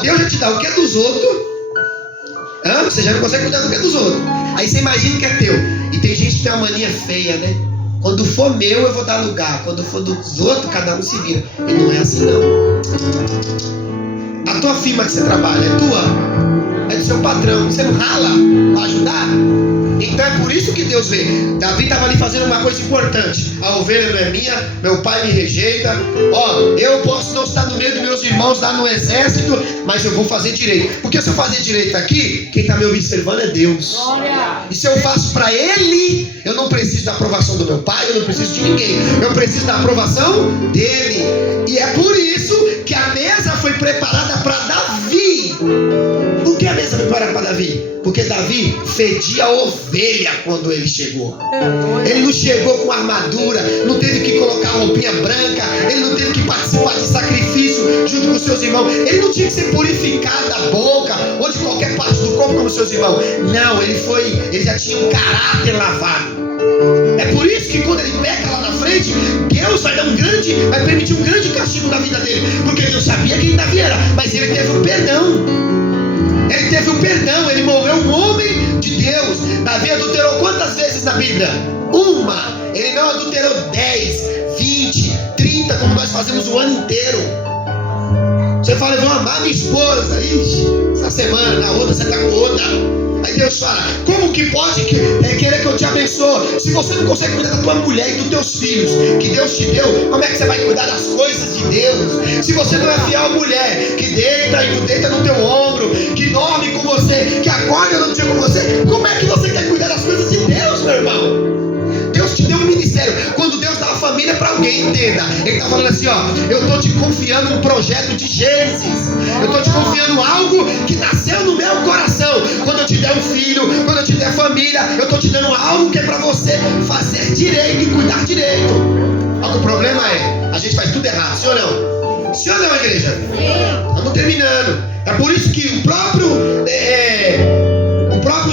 Deus já te dá o que é dos outros, você já não consegue cuidar do que é dos outros. Aí você imagina o que é teu. E tem gente que tem uma mania feia, né? Quando for meu, eu vou dar lugar. Quando for dos outros, cada um se vira. E não é assim, não. A tua firma que você trabalha é tua? É do seu patrão. Você não rala para ajudar? Então é por isso que Deus vê. Davi estava ali fazendo uma coisa importante. A ovelha não é minha, meu pai me rejeita. Eu posso não estar no meio dos meus irmãos lá no exército, mas eu vou fazer direito. Porque se eu fazer direito aqui, quem está me observando é Deus. E se eu faço para Ele, eu não preciso da aprovação do meu pai, eu não preciso de ninguém. Eu preciso da aprovação dele. E é por isso que a mesa foi preparada para Davi. Por que a mesa foi preparada para Davi? Porque Davi fedia a ovelha quando ele chegou. Ele não chegou com armadura, não teve que colocar roupinha branca, ele não teve que participar de sacrifício junto com seus irmãos, ele não tinha que ser purificado da boca ou de qualquer parte do corpo como seus irmãos. Não, ele já tinha um caráter lavado. É por isso que quando ele peca lá na frente, Deus vai permitir um grande castigo na vida dele, porque Deus sabia quem Davi era, mas ele teve o perdão. Ele teve o perdão, ele morreu um homem de Deus. Davi adulterou quantas vezes na Bíblia? Uma. Ele não adulterou 10, 20, 30, como nós fazemos o ano inteiro. Você fala, eu vou amar minha esposa. Ixi, essa semana, na outra você está com outra. Aí Deus fala, como que pode querer que eu te abençoe? Se você não consegue cuidar da tua mulher e dos teus filhos que Deus te deu, como é que você vai cuidar das coisas de Deus? Se você não é fiel à mulher que deita no teu ombro, que dorme com você, que acorda no dia com você, como é que você quer cuidar das coisas de Deus, meu irmão? Deus te deu um ministério. Quando Deus dá uma família para alguém, entenda, Ele está falando assim, eu estou te confiando um projeto de Gênesis. Eu estou te confiando algo que nasceu no meu coração. Quando eu te der um filho, quando eu te der família, eu estou te dando algo que é para você fazer direito e cuidar direito. O problema é, a gente faz tudo errado, sim ou não? Sim ou não, igreja? Sim. Estamos terminando. É por isso que o próprio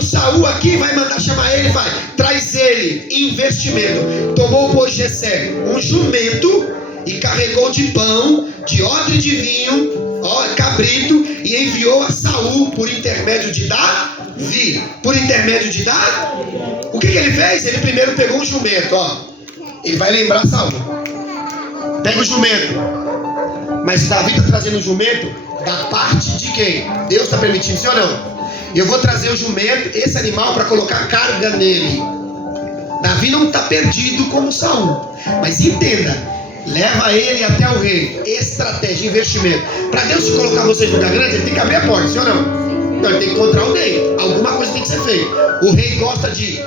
Saul aqui vai mandar chamar ele, vai, traz ele, investimento. Tomou, pois, Jessé um jumento e carregou de pão, de odre de vinho, cabrito, e enviou a Saul por intermédio de Davi. Por intermédio de Davi. O que ele fez? Ele primeiro pegou um jumento, ele vai lembrar Saul. Pega o jumento. Mas Davi está trazendo o jumento da parte de quem? Deus está permitindo, sim ou não? Eu vou trazer o jumento, esse animal, para colocar carga nele. Davi não está perdido como Saul. Mas entenda, leva ele até o rei. Estratégia, investimento. Para Deus te colocar você em lugar grande, ele tem que abrir a porta, sim ou não? Então ele tem que encontrar alguém. Alguma coisa tem que ser feita. O rei gosta de,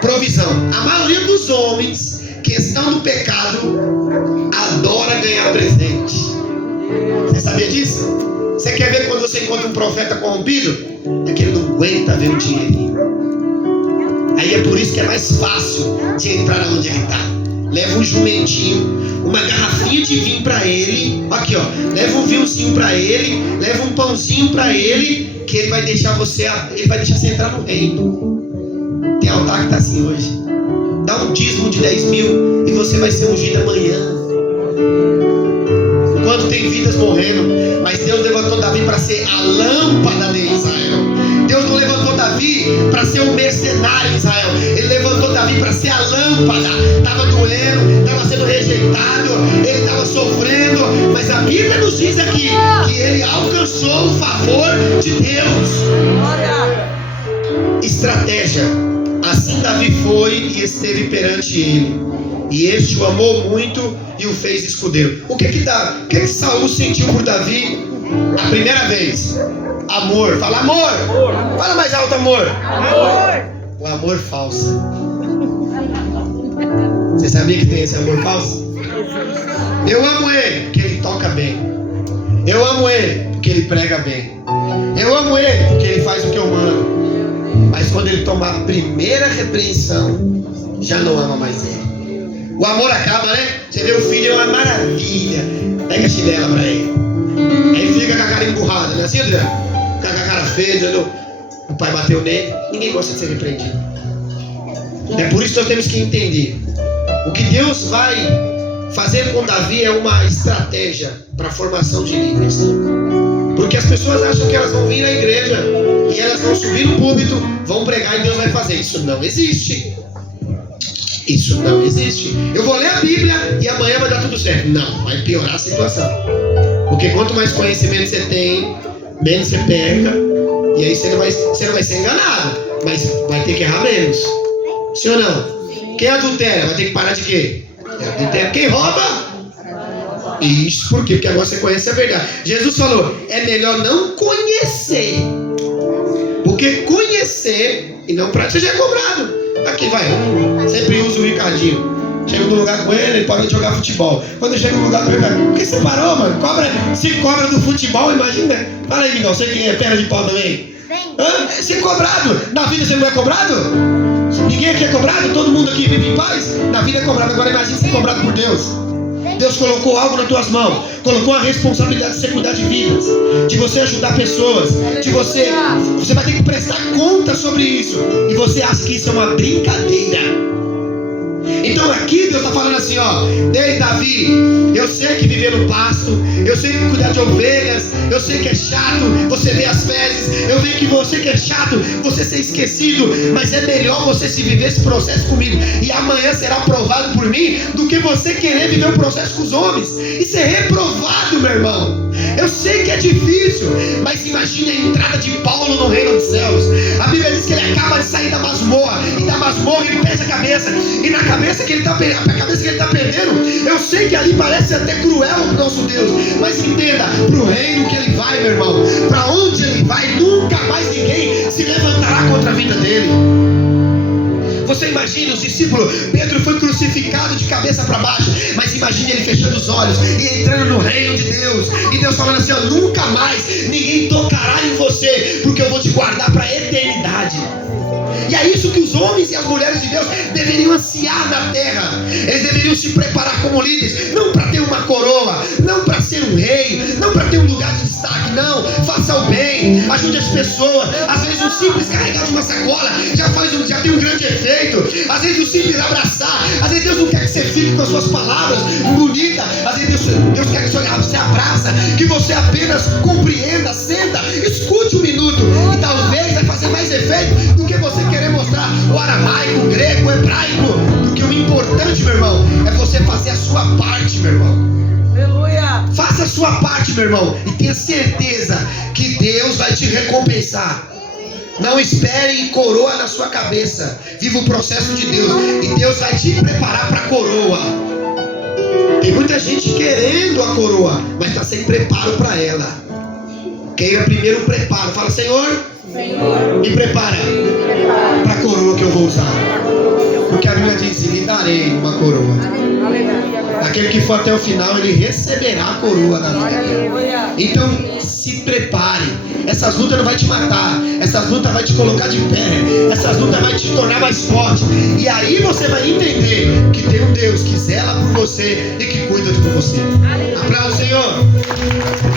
provisão. A maioria dos homens que estão no pecado adora ganhar presente. Você sabia disso? Você quer ver quando você encontra um profeta corrompido? É que ele não aguenta ver o dinheirinho. Aí é por isso que é mais fácil de entrar onde ele está. Leva um jumentinho, uma garrafinha de vinho para ele. Aqui, leva um vinhozinho para ele, leva um pãozinho para ele, que ele vai deixar você entrar no reino. Tem altar que está assim hoje. Dá um dízimo de 10 mil e você vai ser ungido amanhã. Enquanto tem vidas morrendo, mas Deus levantou Davi para ser a lâmpada de Israel. Deus não levantou Davi para ser um mercenário em Israel. Ele levantou Davi para ser a lâmpada. Estava doendo, estava sendo rejeitado, ele estava sofrendo, mas a Bíblia nos diz aqui que ele alcançou o favor de Deus. Estratégia. Assim Davi foi e esteve perante ele, e este o amou muito e o fez escudeiro. O que Saul sentiu por Davi a primeira vez? Amor. Fala amor. Fala mais alto, amor. Amor. O amor falso. Você sabia que tem esse amor falso? Eu amo ele porque ele toca bem. Eu amo ele porque ele prega bem. Eu amo ele porque ele faz o que eu mando. Mas quando ele tomar a primeira repreensão, já não ama mais ele. O amor acaba, né? Você vê o filho, é uma maravilha. Pega a chinela pra ele. Aí ele fica com a cara emburrada, não é assim, André? Fica com a cara feia, dizendo, o pai bateu nele. Ninguém gosta de ser repreendido. É por isso que nós temos que entender. O que Deus vai fazer com Davi é uma estratégia para a formação de líderes. Porque as pessoas acham que elas vão vir na igreja e elas vão subir no púlpito, vão pregar e Deus vai fazer. Isso não existe. Isso não existe. Eu vou ler a Bíblia e amanhã vai dar tudo certo. Não, vai piorar a situação. Porque quanto mais conhecimento você tem, menos você peca. E aí você não vai ser enganado, mas vai ter que errar menos. Sim ou não? Quem adultera vai ter que parar de quê? Quem rouba? Isso, por quê? Porque agora você conhece a verdade. Jesus falou, é melhor não conhecer. Porque conhecer e não praticar já é cobrado. Aqui vai, sempre uso o Ricardinho. Chega num lugar com ele pode jogar futebol. Quando chega num lugar com o Ricardinho, por que você parou, mano? Se cobra do futebol, imagina. Fala aí, Miguel, você que é perna de pau também. Ser cobrado. Na vida você não é cobrado? Ninguém aqui é cobrado? Todo mundo aqui vive em paz? Na vida é cobrado. Agora imagine ser cobrado por Deus. Deus colocou algo nas tuas mãos, colocou a responsabilidade de você cuidar de vidas, de você ajudar pessoas, de você vai ter que prestar conta sobre isso, e você acha que isso é uma brincadeira. Então aqui Deus está falando assim, Ei Davi, eu sei que viver no pasto, eu sei que cuidar de ovelhas, eu sei que é chato você ver as fezes, eu sei que você que é chato você ser esquecido, mas é melhor você se viver esse processo comigo, e amanhã será aprovado por mim, do que você querer viver o processo com os homens e ser reprovado, meu irmão. Eu sei que é difícil, mas imagine a entrada de Paulo no reino dos céus. A Bíblia diz que ele acaba de sair da masmorra, e da masmorra ele perde a cabeça, e na cabeça que ele está perdendo, eu sei que ali parece até cruel o nosso Deus, mas entenda, para o reino que ele vai, meu irmão, para onde ele vai, nunca mais ninguém se levantará contra a vida dele. Você imagina os discípulos, Pedro foi crucificado de cabeça para baixo, mas imagine ele fechando os olhos e entrando no reino de Deus, e Deus falando assim, nunca mais ninguém tocará em você, porque eu vou te guardar para a eternidade. E é isso que os homens e as mulheres de Deus deveriam ansiar na terra. Eles deveriam se preparar como líderes, não para ter uma coroa, não para ser um rei, não para ter um lugar de destaque, não. Faça o bem, ajude as pessoas. Às vezes o simples carregar uma sacola já tem um grande efeito. Às vezes o simples abraçar, às vezes Deus não quer que você fique com as suas palavras bonitas. Às vezes Deus quer que você abraça, que você apenas compreenda, senta, escute um minuto, e talvez vai fazer mais efeito do que você querer mostrar o aramaico, o grego, o hebraico. Porque o importante, meu irmão, é você fazer a sua parte, meu irmão. Aleluia. Faça a sua parte, meu irmão, e tenha certeza que Deus vai te recompensar. Não espere coroa na sua cabeça. Viva o processo de Deus, e Deus vai te preparar para a coroa. Tem muita gente querendo a coroa, mas está sem preparo para ela. Queira primeiro o preparo. Fala, Senhor, me prepara para a coroa que eu vou usar. Porque a Bíblia diz, lhe darei uma coroa. Aquele que for até o final, ele receberá a coroa da vida. Então, se prepare. Essas lutas não vai te matar. Essas lutas vai te colocar de pé. Essas lutas vai te tornar mais forte. E aí você vai entender que tem um Deus que zela por você e que cuida de você. Aplauda o Senhor.